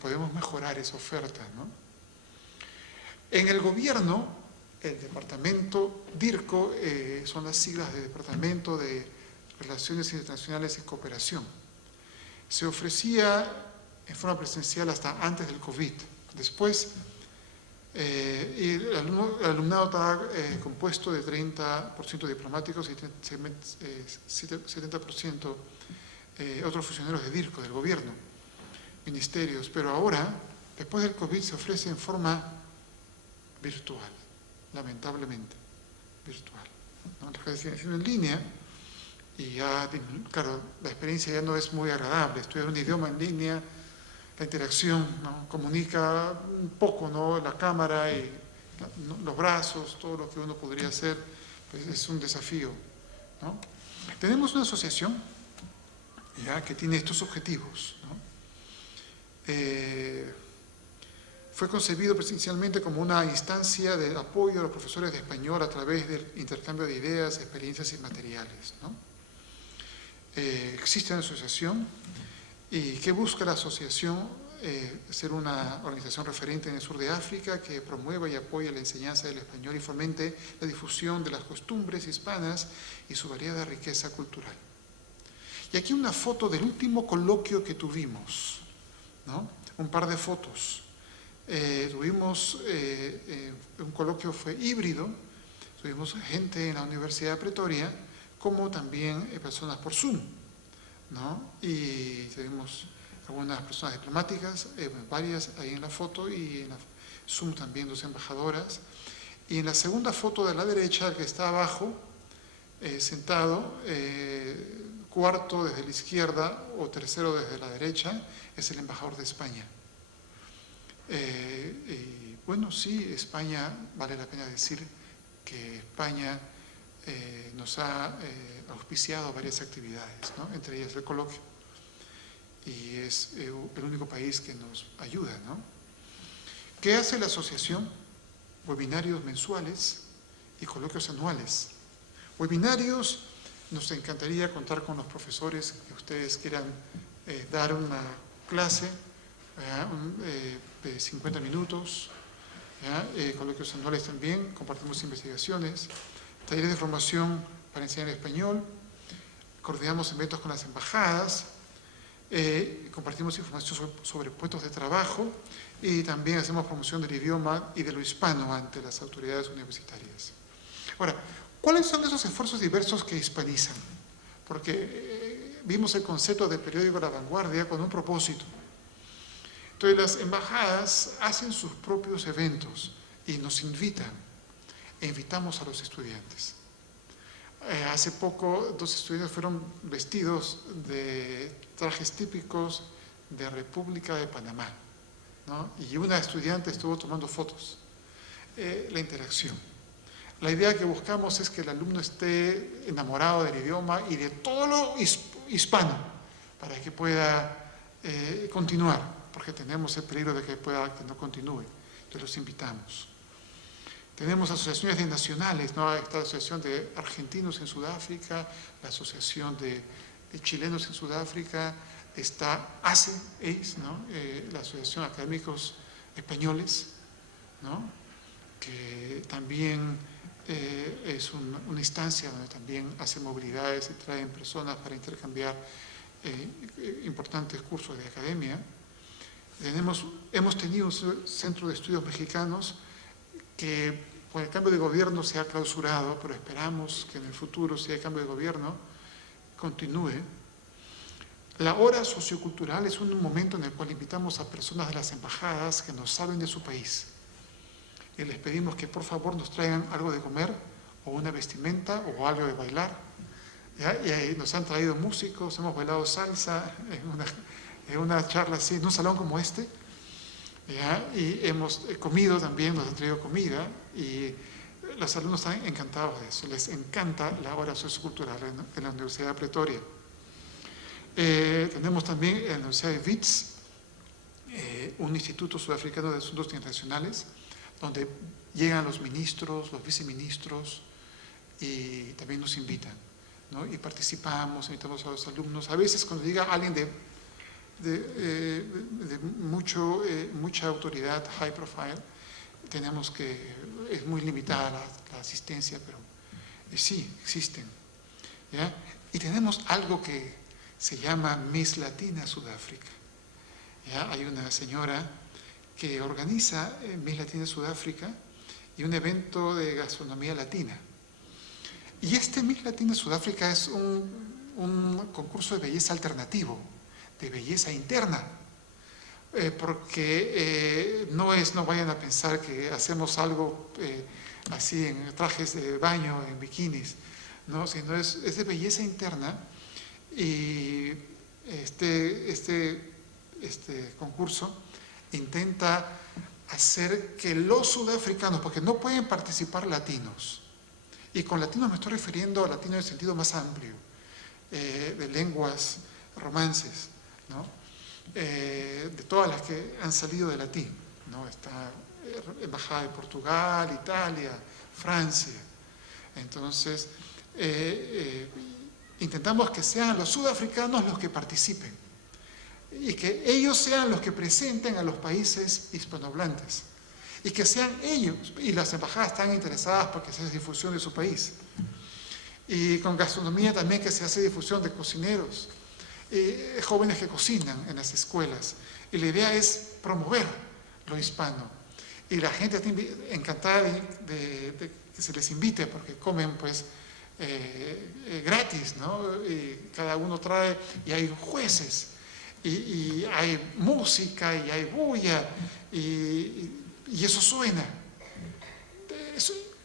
podemos mejorar esa oferta, ¿no? En el gobierno El departamento DIRCO son las siglas de Departamento de Relaciones Internacionales y Cooperación. Se ofrecía en forma presencial hasta antes del COVID. Después, el alumnado estaba compuesto de 30% diplomáticos y 70% otros funcionarios de DIRCO, del gobierno, ministerios. Pero ahora, después del COVID, se ofrece en forma virtual, lamentablemente, virtual, ¿no? La definición en línea, y ya, claro, la experiencia ya no es muy agradable. Estudiar un idioma en línea, la interacción, ¿no? Comunica un poco, ¿no? La cámara y los brazos, todo lo que uno podría hacer, pues es un desafío, ¿no? Tenemos una asociación ya que tiene estos objetivos, ¿no? Fue concebido presencialmente como una instancia de apoyo a los profesores de español a través del intercambio de ideas, experiencias y materiales, ¿no? Existe una asociación. ¿Y qué busca la asociación? Ser una organización referente en el sur de África que promueva y apoye la enseñanza del español y fomente la difusión de las costumbres hispanas y su variada riqueza cultural. Y aquí una foto del último coloquio que tuvimos, ¿no? Un par de fotos. Tuvimos un coloquio, fue híbrido, tuvimos gente en la Universidad de Pretoria, como también personas por Zoom, ¿no? Y tuvimos algunas personas diplomáticas, varias ahí en la foto, y en la Zoom también 2 embajadoras. Y en la segunda foto de la derecha, el que está abajo, sentado, cuarto desde la izquierda o tercero desde la derecha, es el embajador de España. Y bueno, sí, España, vale la pena decir que España nos ha auspiciado varias actividades, ¿no? Entre ellas el coloquio, y es el único país que nos ayuda, ¿no? ¿Qué hace la asociación? Webinarios mensuales y coloquios anuales. Webinarios, nos encantaría contar con los profesores que ustedes quieran dar una clase de 50 minutos, coloquios anuales también, compartimos investigaciones, talleres de formación para enseñar español, coordinamos eventos con las embajadas, compartimos información sobre puestos de trabajo y también hacemos promoción del idioma y de lo hispano ante las autoridades universitarias. Ahora, ¿cuáles son esos esfuerzos diversos que hispanizan? Porque vimos el concepto del periódico La Vanguardia con un propósito. Entonces las embajadas hacen sus propios eventos y nos invitan, e invitamos a los estudiantes. Hace poco 2 estudiantes fueron vestidos de trajes típicos de República de Panamá, ¿no? Y una estudiante estuvo tomando fotos. La interacción. La idea que buscamos es que el alumno esté enamorado del idioma y de todo lo hispano para que pueda continuar, porque tenemos el peligro de que no continúe. Entonces los invitamos. Tenemos asociaciones nacionales, ¿no? Esta asociación de argentinos en Sudáfrica, la asociación de chilenos en Sudáfrica, está ACE, ¿no? La asociación de académicos españoles, ¿no? Que también es una instancia donde también hace movilidades y traen personas para intercambiar importantes cursos de academia. Hemos tenido un centro de estudios mexicanos que por el cambio de gobierno se ha clausurado, pero esperamos que en el futuro, si hay cambio de gobierno, continúe. La hora sociocultural es un momento en el cual invitamos a personas de las embajadas que nos saben de su país y les pedimos que por favor nos traigan algo de comer o una vestimenta o algo de bailar, ¿ya? Y ahí nos han traído músicos, hemos bailado salsa en una charla así, en un salón como este, ¿ya? Y hemos comido también, nos han traído comida y los alumnos están encantados de eso, les encanta la hora sociocultural en la Universidad de Pretoria. Tenemos también en la Universidad de Wits un instituto sudafricano de asuntos internacionales donde llegan los ministros, los viceministros y también nos invitan, ¿no? Y participamos, invitamos a los alumnos. A veces cuando llega alguien de mucha autoridad, high profile, tenemos que es muy limitada la asistencia, pero sí, existen. ¿Ya? Y tenemos algo que se llama Miss Latina Sudáfrica. ¿Ya? Hay una señora que organiza Miss Latina Sudáfrica y un evento de gastronomía latina. Y este Miss Latina Sudáfrica es un concurso de belleza alternativo, de belleza interna. Porque no vayan a pensar que hacemos algo así en trajes de baño, en bikinis, ¿no? Sino es de belleza interna. Y este concurso intenta hacer que los sudafricanos, porque no pueden participar latinos, y con latinos me estoy refiriendo a latinos en el sentido más amplio, de lenguas romances, ¿no? De todas las que han salido de latín, ¿no? Está Embajada de Portugal, Italia, Francia. Entonces, intentamos que sean los sudafricanos los que participen y que ellos sean los que presenten a los países hispanohablantes y que sean ellos, y las embajadas están interesadas porque se hace difusión de su país. Y con gastronomía también, que se hace difusión de cocineros, jóvenes que cocinan en las escuelas. Y la idea es promover lo hispano. Y la gente está encantada de que se les invite, porque comen pues gratis, ¿no? Y cada uno trae, y hay jueces, y hay música, y hay bulla, y eso suena.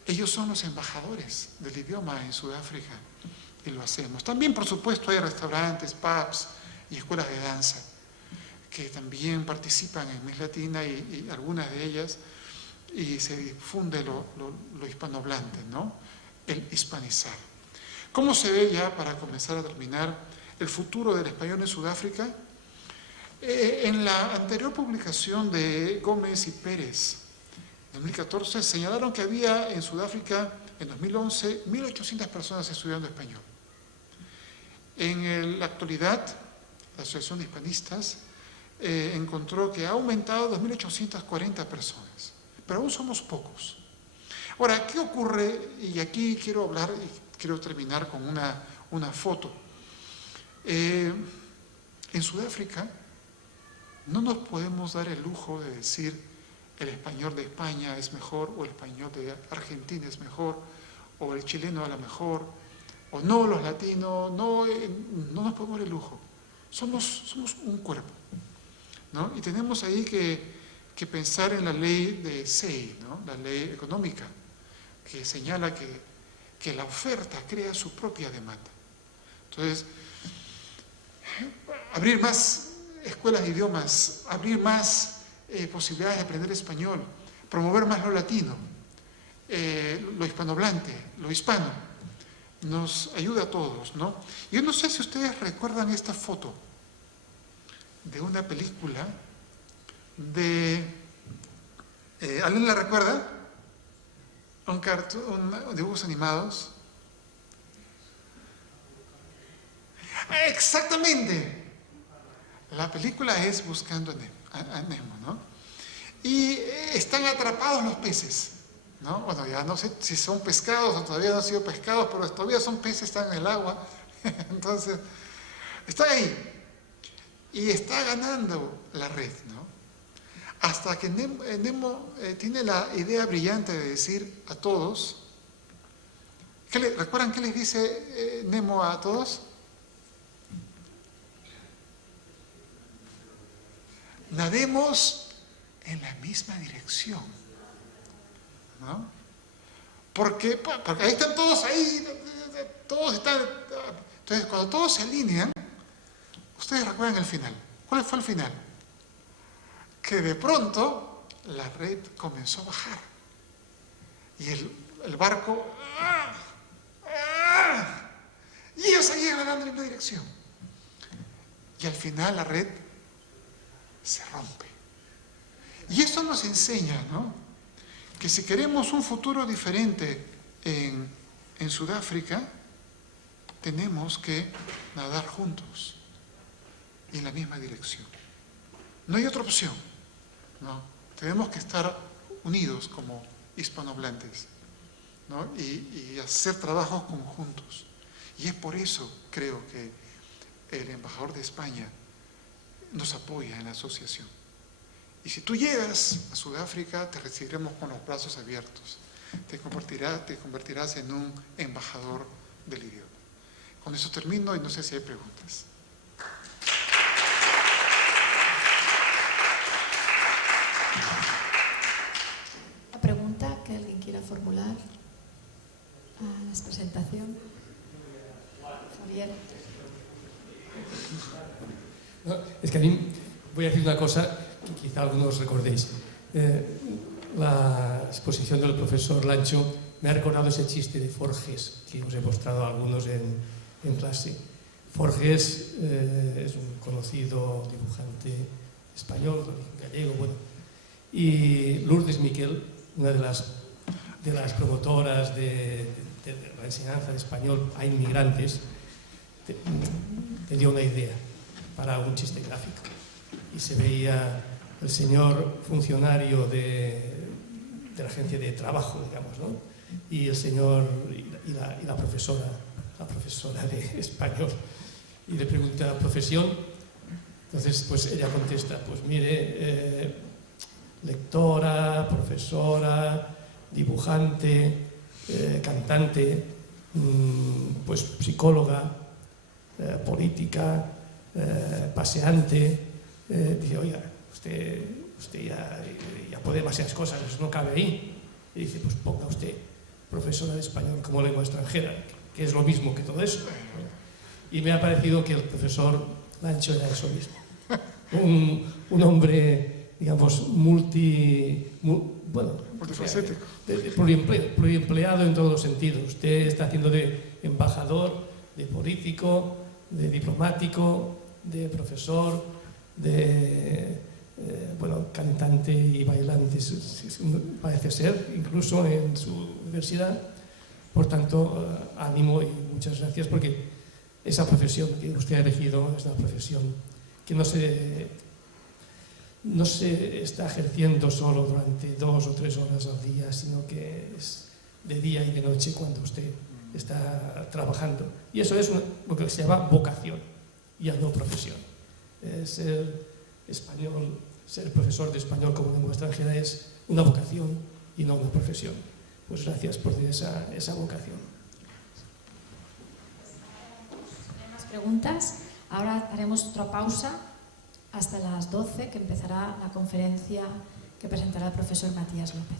Ellos son los embajadores del idioma en Sudáfrica. Y lo hacemos. También, por supuesto, hay restaurantes, pubs y escuelas de danza que también participan en Miss Latina, y algunas de ellas, y se difunde lo hispanohablante, ¿no? El hispanizar. ¿Cómo se ve, ya para comenzar a terminar, el futuro del español en Sudáfrica? En la anterior publicación de Gómez y Pérez, en 2014, señalaron que había en Sudáfrica, en 2011, 1.800 personas estudiando español. En la actualidad, la Asociación de Hispanistas encontró que ha aumentado a 2.840 personas, pero aún somos pocos. Ahora, ¿qué ocurre? Y aquí quiero hablar y quiero terminar con una foto. En Sudáfrica no nos podemos dar el lujo de decir el español de España es mejor, o el español de Argentina es mejor, o el chileno habla mejor, o no, los latinos, no nos podemos dar el lujo. Somos un cuerpo, ¿no? Y tenemos ahí que pensar en la ley de SEI, ¿no? La ley económica, que señala que la oferta crea su propia demanda. Entonces, abrir más escuelas de idiomas, abrir más posibilidades de aprender español, promover más lo latino, lo hispanohablante, lo hispano, nos ayuda a todos, ¿no? Yo no sé si ustedes recuerdan esta foto de una película de... ¿alguien la recuerda? Dibujos animados. ¡Exactamente! La película es Buscando a Nemo, ¿no? Y están atrapados los peces, ¿no? Bueno, ya no sé si son pescados o todavía no han sido pescados, pero todavía son peces, están en el agua. Entonces, está ahí. Y está ganando la red, ¿no? Hasta que Nemo tiene la idea brillante de decir a todos, ¿recuerdan qué les dice Nemo a todos? Nademos en la misma dirección, ¿no? Porque ahí están todos, todos están. Entonces, cuando todos se alinean, ustedes recuerdan el final. ¿Cuál fue el final? Que de pronto la red comenzó a bajar y el barco, y ellos seguían ganando en la misma dirección, y al final la red se rompe. Y esto nos enseña, ¿no?, que si queremos un futuro diferente en Sudáfrica, tenemos que nadar juntos y en la misma dirección. No hay otra opción, ¿no? Tenemos que estar unidos como hispanohablantes, ¿no? y hacer trabajos conjuntos. Y es por eso, creo, que el embajador de España nos apoya en la asociación. Y si tú llegas a Sudáfrica, te recibiremos con los brazos abiertos. Te convertirás en un embajador del idioma. Con eso termino y no sé si hay preguntas. ¿Una pregunta que alguien quiera formular a la presentación? Javier. No, es que a mí voy a decir una cosa que quizá algunos recordéis. La exposición del profesor Lancho me ha recordado ese chiste de Forges que os he mostrado a algunos en clase. Forges es un conocido dibujante español, gallego, bueno. Y Lourdes Miquel, una de las promotoras de la enseñanza de español a inmigrantes, te dio una idea para un chiste gráfico. Y se veía el señor funcionario de la agencia de trabajo, digamos, ¿no? Y el señor y la profesora de español. Y le pregunta, ¿profesión? Entonces, pues ella contesta, pues mire, lectora, profesora, dibujante, cantante, pues psicóloga, política, paseante. Dice, oiga, usted ya puede demasiadas cosas, eso no cabe ahí. Y dice, pues ponga usted profesora de español como lengua extranjera, que es lo mismo que todo eso. Y me ha parecido que el profesor Lancho era eso mismo. Un hombre, digamos, multifacético. Pluriempleado en todos los sentidos. Usted está haciendo de embajador, de político, de diplomático, de profesor, de cantante y bailante, parece ser, incluso en su universidad. Por tanto, ánimo y muchas gracias, porque esa profesión que usted ha elegido es una profesión que no se está ejerciendo solo durante 2 o 3 horas al día, sino que es de día y de noche cuando usted está trabajando. Y eso es lo que se llama vocación, ya no profesión. Ser español, ser profesor de español como lengua extranjera es una vocación y no una profesión. Pues gracias por esa vocación. Más preguntas. Ahora haremos otra pausa hasta las 12, que empezará la conferencia que presentará el profesor Matías López.